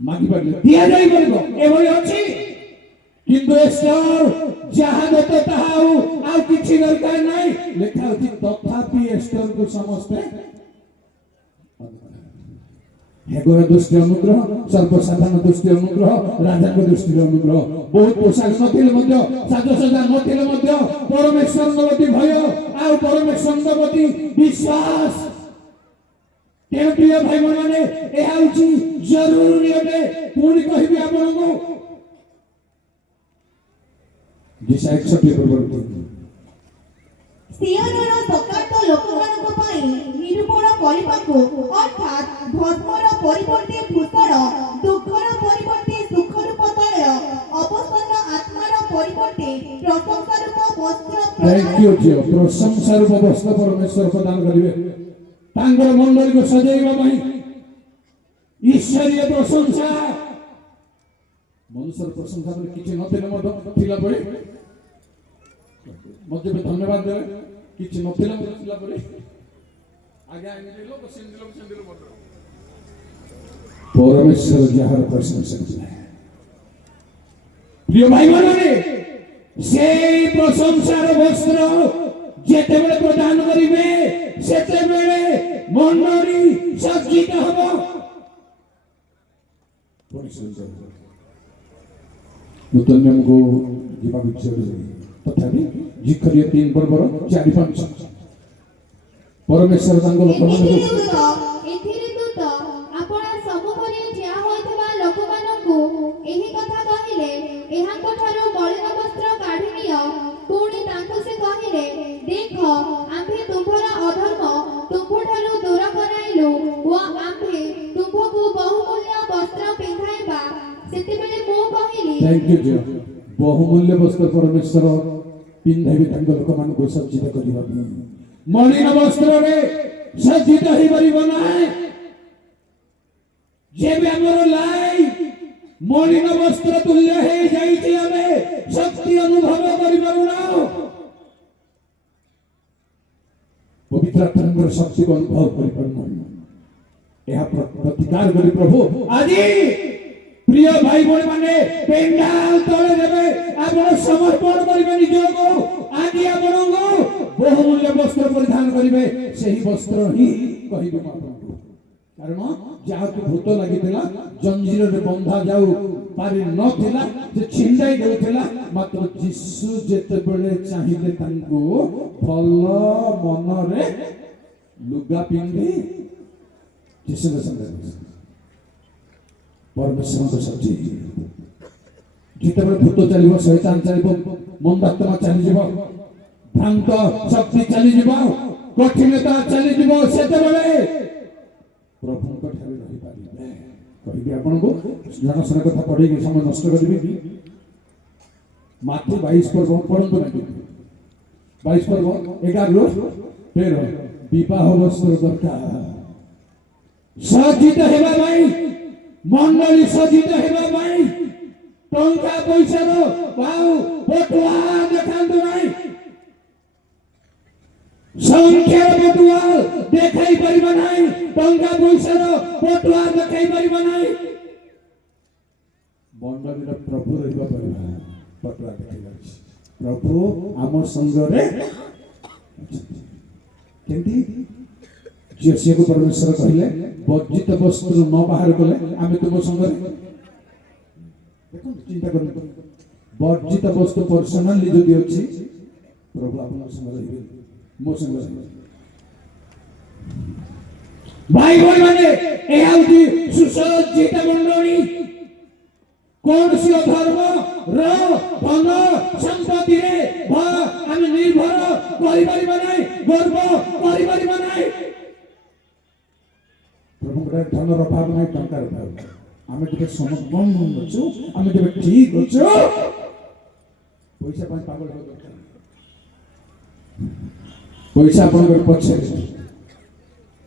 ମାଗିପାରିଲେ, ଦିଆଯାଇପାରିବ, ଏଭଳି ଅଛି। କିନ୍ତୁ ଏଷ୍ଟର ଯାହା ଦତ୍ତ ତାହା ଆଉ କିଛି ଦରକାର ନାହିଁ ଲେଖା ଅଛି। ତଥାପି ଏଷ୍ଟରକୁ ସମସ୍ତେ ହେଗୟ ଦୃଷ୍ଟି ଅନୁଗ୍ରହ, ସର୍ବସାଧାରଣ ଦୃଷ୍ଟି ଅନୁଗ୍ରହ, ରାଜାଙ୍କ ଦୃଷ୍ଟିରେ ଅନୁଗ୍ରହ। ବହୁତ ପୋଷାକ ନଥିଲେ ମଧ୍ୟ, ସାଜସଜ୍ଜା ନଥିଲେ ମଧ୍ୟ ପରମେଶ୍ୱରଙ୍କ ପ୍ରତି ଭୟ ଆଉ ପରମେଶ୍ୱରଙ୍କ ପ୍ରତି ବିଶ୍ୱାସ। ତେଣୁ ପ୍ରିୟ ଭାଇ ମାନେ, ଏହା ହେଉଛି ଜରୁରୀ ଅଟେ। ପୁଣି କହିବି ଆପଣଙ୍କୁ, ସିଓନର ସକାତ ଲୋକମାନଙ୍କ ପାଇଁ ନିରୂପଣ କରିବାକୁ, ଅର୍ଥାତ୍ ଭସ୍ମର ପରିବର୍ତ୍ତେ ଭୂଷଣ, ଦୁଃଖର ପରିବର୍ତ୍ତେ ସୁଖ ରୂପ ତୈଳ, ଅବସନ୍ନ ଆତ୍ମାର ପରିବର୍ତ୍ତେ ପ୍ରଶଂସା ରୂପ ବସ୍ତ୍ର ପ୍ରଶଂସା ରୂପ ବସ୍ତ୍ର ପରମେଶ୍ୱର ପ୍ରଦାନ କରିବେ ତାଙ୍କର ମଣ୍ଡଳୀକୁ ସଜେଇବା ପାଇଁ। ଈଶ୍ୱରୀୟ ପ୍ରଶଂସା, ମନୁଷ୍ୟର ପ୍ରଶଂସା ବୋଲି କିଛି ନଥିଲେ ମଧ୍ୟ ଥିଲା ପରେ ମତେ ବି ଧନ୍ୟବାଦ ଦେବେ, କିଛି ନଥିଲା ମଧ୍ୟ ଥିଲା ପରେ ପରମେଶ୍ୱର ଯାହାର ପ୍ରଶଂସା କଲେ। ପ୍ରିୟ ଭାଇ ମାନେ, সেই প্রশংসার বস্ত্র যেতেবেলে প্রদান করিবে, সেতেবেলে মণ্ডলী সজ্জিত হব। নূতন নিয়মକୁ ଯିବାକୁ ଇଚ୍ଛା ହୁଏ, ତଥାପି ଜିଖରିୟ 3 ପର୍ବର 4 5 ପରମେଶ୍ୱର ତାଙ୍କ ଲୋକମାନଙ୍କୁ ଏଥିରେ ଦୂତ ଆପଣା ସମ୍ମୁଖରେ ଠିଆ ହୋଇଥିବା ଲୋକମାନଙ୍କୁ ଏହି କଥା କହିଲେ, ଏହାଙ୍କ ଠାରୁ ମଳିନ ବସ୍ତ୍ର କାଢି ନିଅ। ପୁଣି ତାଙ୍କୁ ସେ କହିଲେ, ଦେଖ, ଆମ୍ଭେ ତୁମ୍ଭର ଅଧର୍ମ ତୁମ୍ଭଠାରୁ ଦୂର କରାଇଲୁ ଓ ଆମ୍ଭେ ତୁମ୍ଭକୁ ବହୁମୂଲ୍ୟ ବସ୍ତ୍ର ପିନ୍ଧାଇବା। ସେତେବେଳେ ମୁଁ କହିଲି, ବହୁମୂଲ୍ୟ ବସ୍ତ୍ର ପରମେଶ୍ୱର ପିନ୍ଧାଇବେ ତାଙ୍କ ଲୋକମାନଙ୍କୁ ସଜ୍ଜିତ କରିବା ପାଇଁ। ମଳିନ ବସ୍ତ୍ରରେ ସଜ୍ଜିତ ହେଇପାରିବ ନାହିଁ। ଯେବେ ଆମର ଲାଇଫ ମଳିନ ବସ୍ତ୍ର ତୁଲ୍ୟ ହେଇଯାଇଛି, ଆମେ ଶକ୍ତି ଅନୁଭବ କରିପାରୁନାହୁଁ, ପବିତ୍ର ଆତ୍ମାଙ୍କର ଶକ୍ତିକୁ ଅନୁଭବ କରିପାରୁନାହୁଁ। ଏହା ପ୍ରତିକାର କରି ପ୍ରଭୁ ଆଜି ପ୍ରିୟ ଭାଇ ଭଉଣୀ ମାନେ ପେଣ୍ଡାଲ ତଳେ ଦେବେ ଆପଣ ସମର୍ପଣ କରିବେ ନିଜକୁ ଆଜି ଆପଣଙ୍କୁ ବହୁମୂଲ୍ୟ ବସ୍ତ୍ର ପରିଧାନ କରିବେ ସେହି ବସ୍ତ୍ର ହିଁ କହିବେ ମୁଁ ଆପଣଙ୍କୁ କାରଣ ଯାହାକୁ ଭୂତ ଲାଗିଥିଲା ଜଞ୍ଜିରରେ ବନ୍ଧା ଯାଉ ପାରି ନଥିଲା ସେ ଛିଣ୍ଡାଇ ଦେଉଥିଲା ମାତ୍ର ଯୀଶୁ ଯେତେବେଳେ ଚାହିଁଲେ ତାଙ୍କୁ ଭଲ ମନରେ ଲୁଗା ପିନ୍ଧି ଯୀଶୁଙ୍କ ସାଙ୍ଗରେ परमेश्वर को सच्ची जितेबाला भूत चलिब शैतान चलिब मंदात्मा चलीज भ्रांत शक्ति चलीज कठिनता चलीज सेतेबेले प्रभु रही पारे कहि आपण को जनसन कथा पढ़े समय नष्ट करेंगे माथु 22 पर्व पढ़ंतु ना 22 पर्व 11 13 विवाह वस्त्र दरकार सज्जित हेबा भाई मंडली सज्जित हेबा भाई टंका पैसा पटुआ देखातु नहीं संख्या पटुआ देखाई परिबा नहीं टंका पैसा पटुआ देखाई परिबा नहीं मंडली प्रभु रहिबा परिबा पटुआ देखाई प्रभु आम संगरे केंती जे को परमेश्वर कहले वर्जित वस्त्र न बाहर कले आमे तुम संगे देखो चिंता कर वर्जित वस्त्र पर्सनली जदि अछि प्रभु आपन संग रहिबे मो संग रहिबे भाई भाई माने ए आउती सुसज्जित मंडली कौन सी धर्म र धन संपत्ति रे आमे निर्भर करि परिबा नै गर्व करि परिबा नै प्रभु धन अभाव नहीं टंकार अभाव आम जब समर्पण अच्छु आम जब ठीक अच्छु पैसा पागल पैसा अपन पक्षे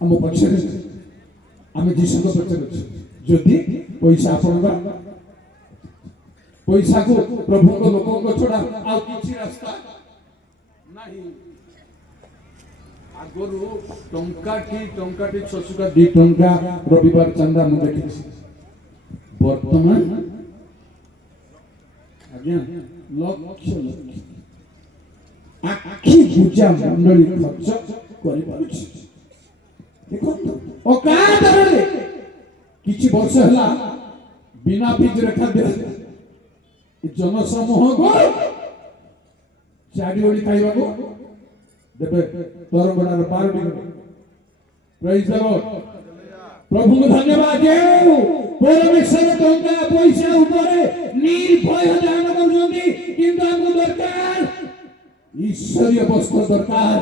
आम पक्षे आम जीशु पक्षे जदि पैसा अपन पैसा को प्रभु लोक छड़ा आ किसी रास्ता नहीं आगरू टंकाटी शशुका 2 टंका रविवार चंदा मु देखी वर्तमान आज्ञा लक्ष आखि पूजा मंडली खर्च करि पारुछि देखो अकादरे किछि वर्ष हला बिना फीज रेखा दे जन समूह को चाडी ओली खाइबा को देबे तोरगडार पार्टी प्रेज द लॉर्ड प्रभु को धन्यवाद देउ परमेश्वर टंका पैसा ऊपर निर्भय दान करजोंदी किंतु हमको दरकार ईश्वरीय वस्त्र दरकार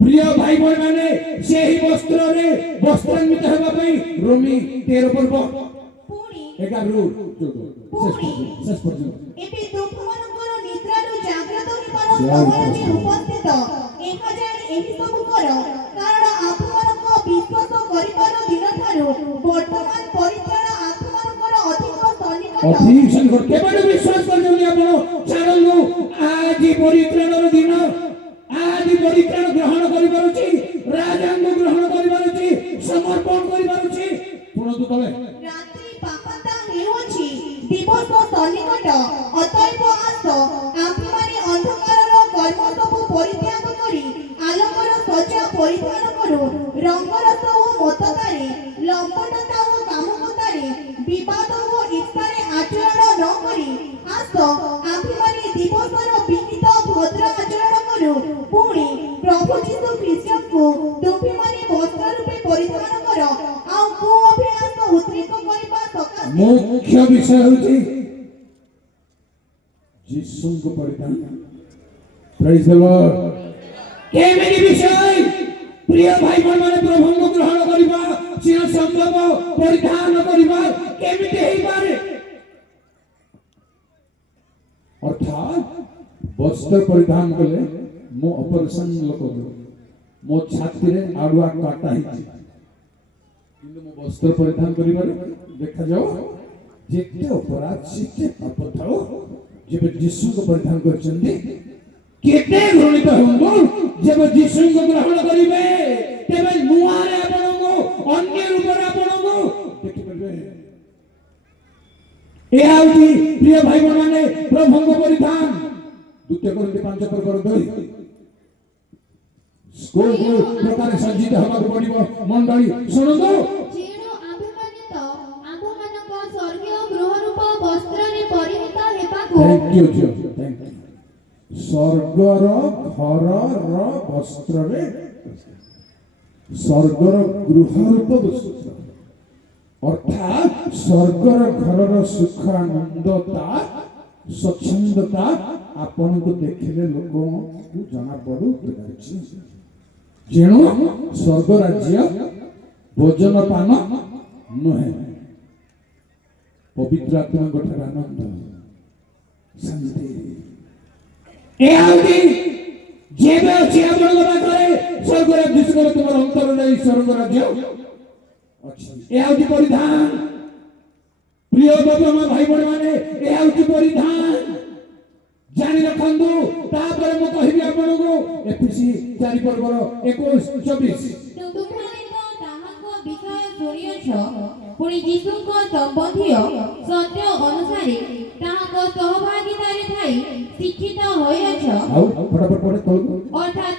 प्रिय भाई भाई माने सेही वस्त्र रे वस्त्रान्वित हेबा पई रोमी 13 पर्व पुणी 11 शेष पर्यंत एबे दुःखମାନଙ୍କର ନିଦ୍ରାରୁ ଜାଗ୍ରତ ହେବାର ସମୟ ଯେ ଉପସ୍ଥିତ ଏହା ଜାଣି ଏହି ସବୁ କର କାରଣ ଆପଣମାନଙ୍କ ବିଶ୍ୱାସ କରିବାର ଦିନଠାରୁ ବର୍ତ୍ତମାନ ପରିତ୍ରାଣ ଆପଣମାନଙ୍କର ଅଧିକ सन्निकट केवल विश्वास करजोनी आपण छाडनु आज परित्राणर दिन आज परित्राण ग्रहण करि पारुछि राजांग ग्रहण करि पारुछि समर्पण करि पारुछि पुनतु तले रात्रि पापता हेउछि दिवस सन्निकट अतएव आस आपମାନେ ଅନ୍ଧକାରର କର୍ମ ସବୁ ପରିତ୍ୟାଗ କରି ଆଲୋକର ସଜ୍ଜା ପରିଧାନ କରୁ ରଙ୍ଗରସ ଓ ମତତାରେ ଲମ୍ପଟତା ଓ କାମକତାରେ ବିବାଦ ଓ ଇର୍ଷାରେ ଆଚରଣ ନ କରି ଆସ आपମାନେ ଦିବସର ବିହିତ ଭଦ୍ର ଆଚରଣ କରୁ ପୁଣି ପ୍ରଭୁ ଯୀଶୁ ଖ୍ରୀଷ୍ଟଙ୍କୁ ତୁମ୍ଭେମାନେ ବସ୍ତ୍ର ରୂପେ ପରିଧାନ କର ଆଉ କୋ ଅଭିଳାଷ ଉଦ୍ରେକ କରିବା ସକାଶେ मुख्य विषय होछि यीशु को परिधान प्रेज द लॉर्ड केमिति विषय प्रिय भाई माने प्रभु को ग्रहण करिबा सिर संभव परिधान करिबा केमिति हेइ पारे अर्थात वस्त्र परिधान कले मो ऑपरेशन लोक मो छाती रे आडुआ काटा हिची किंतु मो वस्त्र परिधान करिबारे देखा जाओ जेते अपराध सिते पाप थाओ जेबे यीशु को परिधान करछन्ती केते घृणित होंबो जेबे यीशु को ग्रहण करिवे तेबे नुआ रे आपनको अन्य रूप ए आउटी प्रिय भाई माने प्रभुଙ୍କ परिधान द्वितीय कोरिन्थी 5:2 स्कूल प्रकार सज्जित होबाक पड़िबो मंडली सुनंदो जेणु आभिमानित आम्भମାନଙ୍କ ସ୍ୱର୍ଗୀୟ ଗୃହରୂପ ବସ୍ତ୍ରରେ ପରିହିତ ହେବାକୁ थैंक यू स्वर्गर घरर वस्त्र रे स्वर्गर गृहरूप वस्त्र अर्थात स्वर्गर घरर सुख आनंदता स्वच्छंदता आपन को देखिले लोगों को जना पड़ू जेणु स्वर्ग राज्य भोजन पान नुहे पवित्र आत्मा गोटे आनंद शांति ए आउटी जेबे अछि आपन पाखरे स्वर्ग राज्य सुगर तुमर अंतर नै स्वर्ग राज्य अछि ए आउटी परिधान प्रिय बाबा भाई बड़ माने ए आउटी परिधान जानि रखंदु तापर मो कहिबी आपन को एफिसी 4 पर्वर 21 24 तुम्हारे तो ताहाको विषय सुनियछ पुणी यीशुको संबंधिय सत्य अनुसारे ताहाको सहभागितारे थाई शिक्षित होयछ आउ फटाफट पढे तळको अर्थात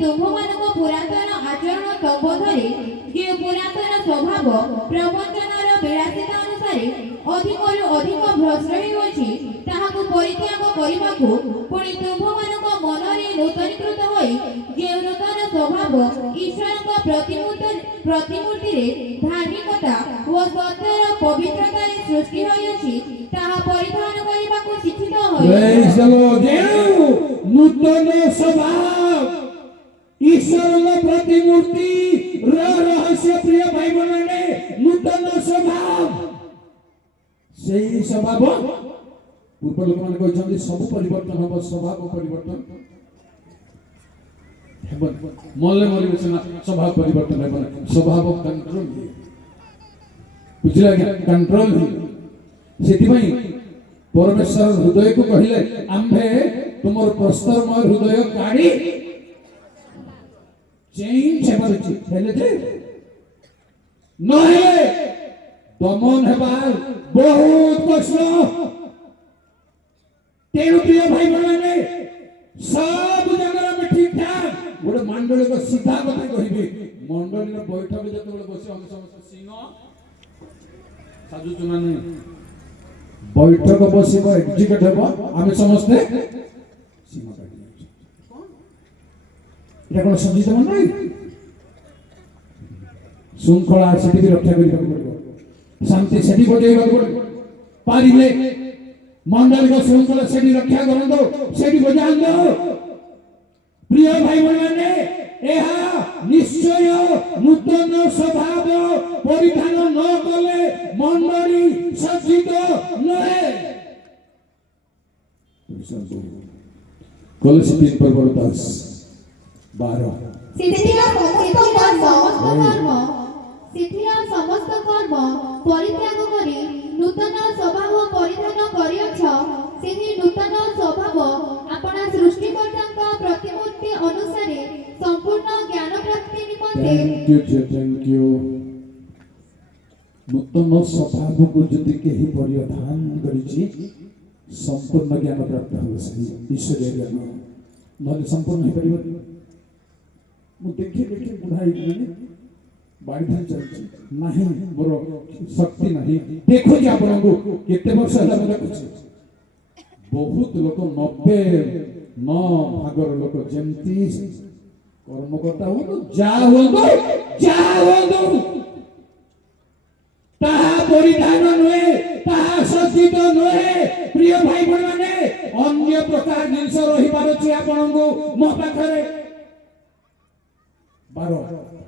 तुम्हानको पुरातन आचरण संबंधरे जे पुरातन स्वभाव प्रवचनर विलासिता अनुसारे अधिकरु अधिक भ्रष्ट होइछि ताहाको परित्याग करिबाकु पुणी तुम्हानको मनरे नूतनीकृत होई जे नूतन स्वभाव ईश्वरଙ୍କ प्रतिमूर्ति रे धार्मिकता व सत्यर पवित्रता सृष्टि होइछि ताहा परिधान करिबाकु शिक्षित होई प्रेज द लॉर्ड नूतन स्वभाव ईश्वरଙ୍କ प्रतिमूर्ति रहस्य प्रिय भाई बहने नूतन स्वभाव सेही स्वभाव पूर्व लोक मान कहछन्ति सब परिवर्तन हो स्वभाव परिवर्तन हेबन मल्ले मरि बसना स्वभाव परिवर्तन हेबन स्वभाव कंट्रोल बुझला कि कंट्रोल सेति भाई परमेश्वर हृदय को कहिले आम्भे तुमर प्रस्तरमय हृदय काढी चेंज हेबारछि हेले जे नहे दमन हेबार बहुत कष्ट तेणु प्रिय भाई माने सब जगह में ठीक ठाक गोटे मंडली को सीधा कथा कहिबी मंडली रे बैठक जते बेले बसी हम समस्त सिंह साजु चुनाने बैठक बसिबो एग्जीक्यूट हेबो आमे समस्ते सिंह काटी এটা কোন সঞ্জিত মন নাই শৃঙ্খলা সেটি রক্ষা করিବାକୁ পড়িব শান্তি সেটি বজাইବାକୁ পড়িব পারিলে मंडल को श्रृंखला सेठी रक्षा करंदो सेठी बजांदो प्रिय भाई माने एहा निश्चय नूतन स्वभाव परिधान न कले मंडली सज्जित नहे कलसी 3:10 12 सिथिरा समस्त कर्म परित्याग करी नूतन स्वभाव परिधान करियछ सेही नूतन स्वभाव आपना सृष्टिकर्ताଙ୍କ प्रतिमूर्ति अनुसारे संपूर्ण ज्ञान प्राप्ति निमंते थैंक यू नूतन स्वभाव को जति केही परिधान करिछि संपूर्ण ज्ञान प्राप्त हो सही ईश्वरीय ज्ञान नले संपूर्ण हे परिवर्तन मु देखि बुढ़ाई माने बाड़ी धान चलछि नाही मोर शक्ति नाही देखो जे आपन को केते वर्ष हला मले कुछ बहुत लोक 90 भागर लोक जेंती कर्मकर्ता हो जा ताहा परिधान नहे ताहा सज्जित नहे प्रिय भाई माने अन्य प्रकार जिंस रही पारछि आपन को मो पाखरे 12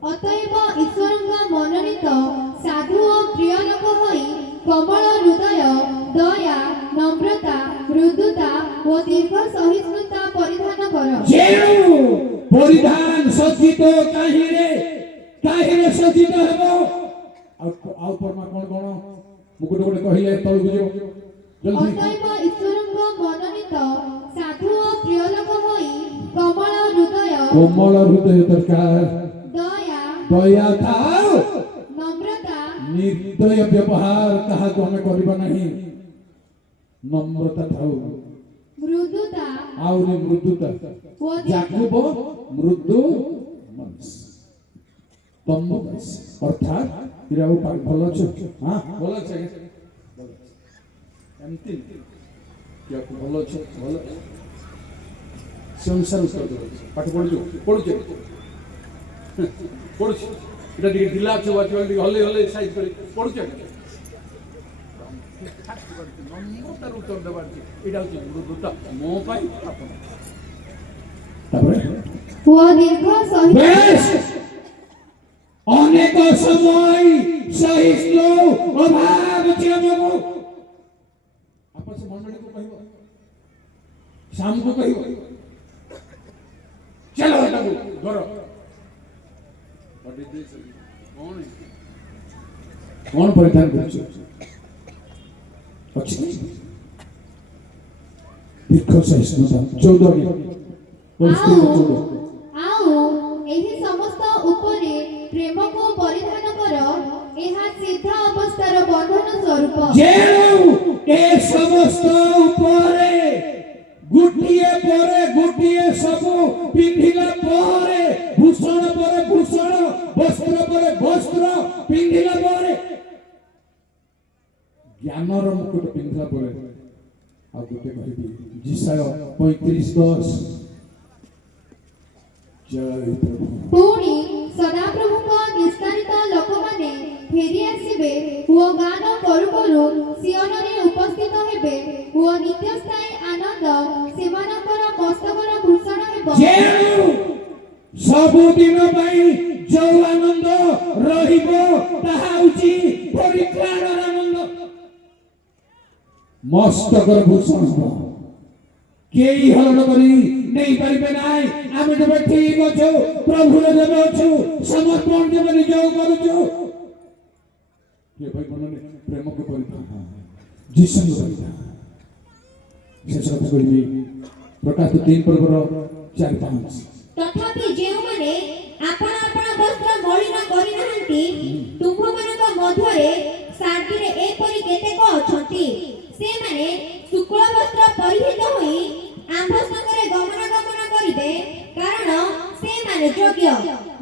अतएव ईश्वरଙ୍କ मनोनीत साधु और प्रिय लोक होई कमल हृदय दया नम्रता मृदुता और दीर्घ सहिष्णुता परिधान कर जेणु परिधान सज्जित काहिरे सज्जित हेबो आउ परमा कोन मुकुट गोटे कहिले तळ बुझो जल्दी अतएव ईश्वरଙ୍କ मनोनीत साधु और प्रिय लोक होई कमल हृदय दरकार दया था नम्रता निर्दय व्यवहार कहा को हमें करबा नहीं নম্রতা থাও মৃদুতা আউরি মৃদুতা ও যাকুব মৃদু মনস তম্বুকাস অর্থাৎ ইরাও ভালো আছে হ্যাঁ ভালো আছে এমতি যাকু ভালো আছে ভালো সংসার উত্তর দেଉଛି পাঠ পড়ুଛୁ এটা ଟିକେ ঢিলা আছে ওয়াচ ଟିକେ ହଲେଇ ହଲେଇ ସାଇଜ କରି ପଢୁଛୁ নম্রতার উত্তর দেবার এটা হচ্ছে মৃদুতা ମୋ ପାଇଁ ଆପଣ তারপরে ও দীর্ঘ সহিষ্ণু বেশ অনেক সময় সহিষ্ণু অভাব ଅଛି ଆମକୁ ଆପଣ ସେ ମଣ୍ଡଳୀକୁ କହିବ ଶାମକୁ କହିବ ଚାଲ ଏଟାକୁ ଧର କଣ ପରିଧାନ କରୁଛୁ ଅଛି ଦୀର୍ଘ ସହିଷ୍ଣୁତା 14 ଆଉ ଏହି ସମସ୍ତ ଉପରେ ପ୍ରେମକୁ ପରିଧାନ କର ଏହା ସିଦ୍ଧ ଅବସ୍ଥାର ବନ୍ଧନ ସ୍ୱରୂପ ଯେଣୁ ଏ ସମସ୍ତ ଉପରେ ଗୋଟିଏ ପରେ ଗୋଟିଏ ସବୁ ପିନ୍ଧିଲା ପରେ ଭୂଷଣ ପରେ ଭୂଷଣ ବସ୍ତ୍ର ପରେ ବସ୍ତ୍ର ପିନ୍ଧିଲା ପରେ ଜ୍ଞାନର ମୁକୁଟ ପିନ୍ଧିଲା ପରେ ଆଉ ଗୋଟେ କହିବି ଜିସାୟ 35:10 ଜୟ ପ୍ରଭୁ ପୁଣି ସଦାପ୍ରଭୁଙ୍କ ନିଷ୍କାସିତ ଲୋକମାନେ ଫେରି ଆସିବେ ଓ ଗାନ କରୁ କରୁ ସିଓନରେ ଉପସ୍ଥିତ ହେବେ ଓ ନିତ୍ୟସ୍ଥାୟୀ ଆନନ୍ଦ ସେମାନଙ୍କର ମସ୍ତକର ଭୂଷଣ ହେବ ଯେଣୁ ସବୁଦିନ ପାଇଁ ଯୋଉ ଆନନ୍ଦ ରହିବ ତାହା ହେଉଛି ପରିତ୍ରାଣର ଆନନ୍ଦ ମସ୍ତକର ଭୂଷଣ ହେବ କେହି ହରଣ କରି ନେଇପାରିବେ ନାହିଁ ଆମେ ଯେବେ ଠିକ ଅଛୁ ପ୍ରଭୁର ଯେବେ ଅଛୁ ସମର୍ପଣ ଯେବେ ନିଜକୁ କରୁଛୁ ପ୍ରେମକୁ ପରିଧାନ ଯୀଶୁଙ୍କୁ ପରିଧାନ ଶେଷ କଥା କହିବି ପ୍ରକାଶ 3 ପର୍ବର 4-5 ତଥାପି ଯେଉଁମାନେ ଆପଣ ଆପଣ ବସ୍ତ୍ର ମଳିନ କରିନାହାନ୍ତି ତୁମ୍ଭମାନଙ୍କ ମଧ୍ୟରେ ଶାନ୍ତିରେ ଏପରି କେତେକ ଅଛନ୍ତି ସେମାନେ ଶୁକ୍ଳ ବସ୍ତ୍ର ପରିହିତ ହୋଇ ଆମ୍ଭ ସଙ୍ଗରେ ଗମନାଗମନ କରିବେ କାରଣ ସେମାନେ ଯୋଗ୍ୟ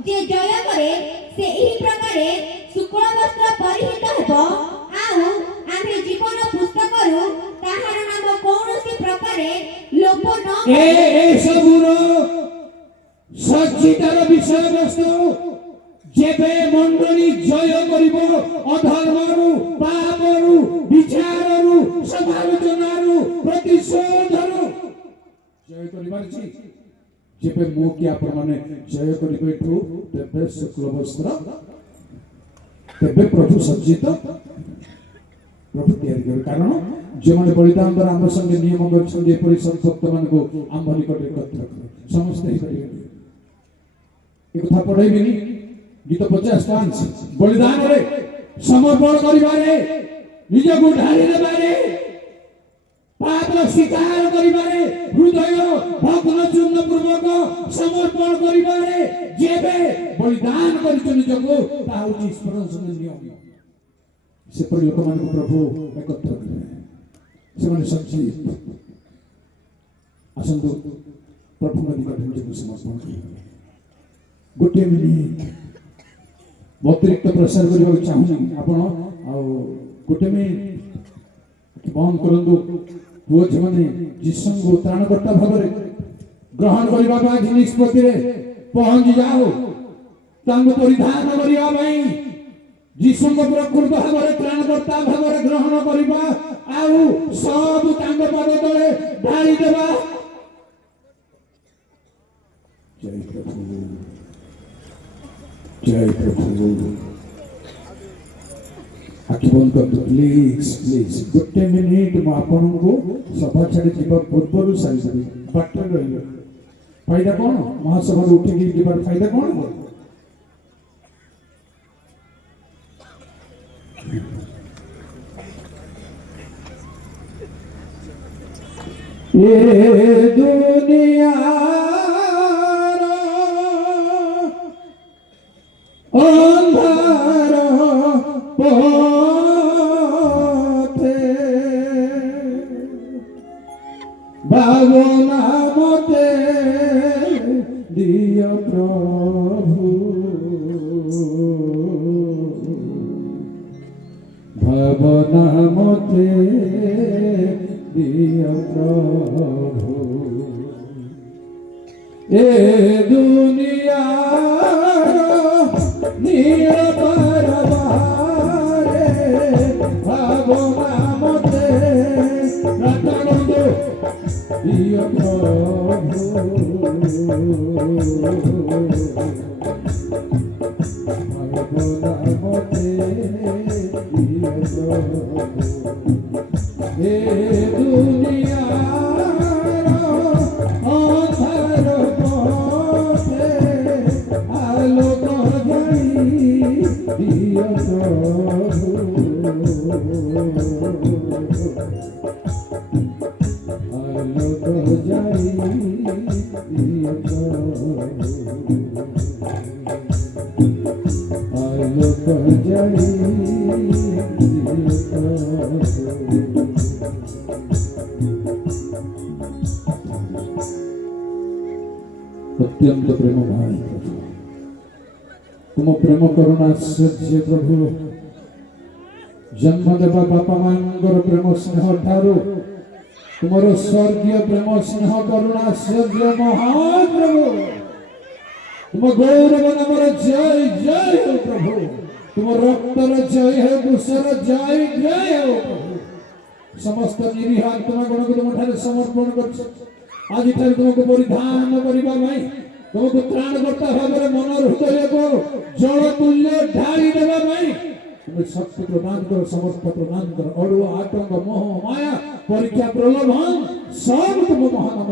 ଯେ ଜୟ କରେ ସେ ଏହି ପ୍ରକାରେ ଶୁକ୍ଳ ବସ୍ତ୍ର ପରିହିତ ହେବ ଆଉ ଆମେ ଜୀବନ ପୁସ୍ତକରୁ ତାହାର ନାମ କୌଣସି ପ୍ରକାରେ ଲୋପ ନ ଏ ସବୁର ସଚ୍ଚିତାର ବିଷୟବସ୍ତୁ ଯେବେ ମଣ୍ଡଳୀ ଜୟ କରିବ ଅଧର୍ମରୁ ପାପରୁ ବିଚାରରୁ ସମାଲୋଚନାରୁ ପ୍ରତିଶୋଧରୁ ଜୟ କରିପାରିଛି ଯେବେ ମୁଁ କି ଆପଣମାନେ ଜୟ କରିବେ ଏଠୁ ତେବେ ଶୁକ୍ଳ ବସ୍ତ୍ର ତେବେ ପ୍ରଭୁ ସଜ୍ଜିତ ପ୍ରଭୁ ତିଆରି କରିବେ କାରଣ ଯେଉଁମାନେ ବଳିଦାନ ଦ୍ୱାରା ଆମ ସଙ୍ଗେ ନିୟମ କରିଛନ୍ତି ଏପରି ଭକ୍ତମାନଙ୍କୁ ଆମ୍ଭ ନିକଟରେ ଏକତ୍ର କରେ ସମସ୍ତେ ହେଇପାରିବେ ଏ କଥା ପଢେଇବିନି ଗୀତ 50 ବଳିଦାନରେ ସମର୍ପଣ କରିବାରେ ନିଜକୁ ଢାଳି ଦେବାରେ ପାପ ସ୍ୱୀକାର କରିବାରେ ହୃଦୟ ଭଗ୍ନ ଚୂର୍ଣ୍ଣ ପୂର୍ବକ ସମର୍ପଣ କରିବାରେ ଯେବେ ବଳିଦାନ କରିଛୁ ନିଜକୁ ତାହା ହେଉଛି ଈଶ୍ୱରଙ୍କ ସଙ୍ଗେ ନିୟମ ସେପରି ଲୋକମାନଙ୍କୁ ପ୍ରଭୁ ଏକତ୍ର କରିବେ ସେମାନେ ସଚ୍ଚିତ ଆସନ୍ତୁ ପ୍ରଭୁଙ୍କ ନିକଟରେ ନିଜକୁ ସମର୍ପଣ କରିବେ ଗୋଟିଏ ମିନିଟ୍ ଅତିରିକ୍ତ ପ୍ରସାର କରିବାକୁ ଚାହୁଁନି ଆପଣ ଆଉ ଗୋଟେ ମିନିଟ୍ ବନ୍ଦ କରନ୍ତୁ ପୁଅ ଝିଅମାନେ ଯୀଶୁଙ୍କୁ ତ୍ରାଣକର୍ତ୍ତା ଭାବରେ ଗ୍ରହଣ କରିବାକୁ ଆଜି ନିଷ୍ପତ୍ତିରେ ପହଞ୍ଚି ଯାଉ ତାଙ୍କୁ ପରିଧାନ କରିବା ପାଇଁ ଯୀଶୁଙ୍କ ପ୍ରକୃତ ଭାବରେ ତ୍ରାଣକର୍ତ୍ତା ଭାବରେ ଗ୍ରହଣ କରିବା ଆଉ ସବୁ ତାଙ୍କ ପାଦ ତଳେ ଢାଳି ଦେବା ଜୟ ପ୍ରଭୁ ଜୟ ପ୍ରଭୁ ଆଖି ବନ୍ଦ କରନ୍ତୁ ପ୍ଲିଜ ପ୍ଲିଜ ଗୋଟେ ମିନିଟ୍ ମୁଁ ଆପଣଙ୍କୁ ସଭା ଛାଡ଼ି ଯିବା ପୂର୍ବରୁ ସାରିଦେବି ବାଟରେ ରହିବେ ଫାଇଦା କ'ଣ ମହାସଭାରୁ ଉଠିକି ଯିବାର ଫାଇଦା କ'ଣ ଏ ଦୁନିଆର ଅନ୍ଧାର পথে ভাবনা মতে দিও প্রভু এ দুনিয়ার নিরবরবারে ভাবনা মতে রাতানন্দ দিও প্রভু ভাবনা মতে দিও প্রভু এ দুনিয়ার অন্ধার পথে আলোক জানি দিও প্রভু আলোক জানি দিও প্রভু আলোক জানি দিও প্রভু अत्यंत प्रेम भाई प्रभु तुम प्रेम करुणा आश्चर्य प्रभु जन्म देवा बापा मांगर प्रेम स्नेह ठारू तुमर स्वर्गीय प्रेम स्नेह करुणा आश्चर्य महान प्रभु तुम गौरव नामर जय जय हो प्रभु तुम रक्तर जय है कुशर जय जय हो प्रभु समस्त निरीह आत्मा गुण को तुम ठारे समर्पण कर आज तुमको परिधान करने तुमको त्राणकर्ता भाव में मन हृदय को जल तुल्य ढाली देवा तुम्हें शक्ति प्रदान कर समर्थ प्रदान कर अड़ु आतंक मोह माया परीक्षा प्रलोभन सब तुम महानाम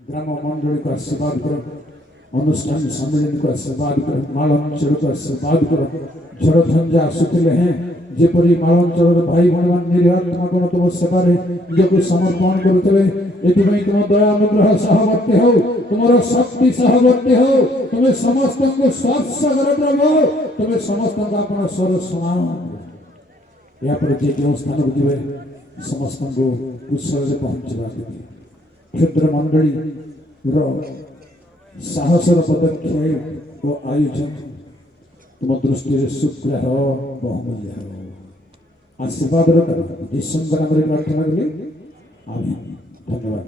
ग्राम मंडली को आशीर्वाद कर अनुष्ठान सम्मेलन को आशीर्वाद कर मालंचल को आशीर्वाद कर झड़ झंझा आसुले हैं जेपरी मालंचल भाई भाई मान निरात्मा गुण तुम सेवारे निजको समर्पण करुते एथिपाई तुम दया अनुग्रह सहवर्ती हो तुमर शक्ति सहवर्ती हो तुम्हें समस्त को स्पर्श कर प्रभु तुम्हें समस्त को अपना स्वर समान या पर जे जो स्थान को दिवे समस्त को कुशल से पहुंचवा दिवे क्षुद्र मंडली रो साहसर पदक्षेप को आयोजन तुम दृष्टि शुक्र हो बहुमूल्य हो आशीर्वाद यीशु नाम रे प्रार्थना करी आमीन धन्यवाद।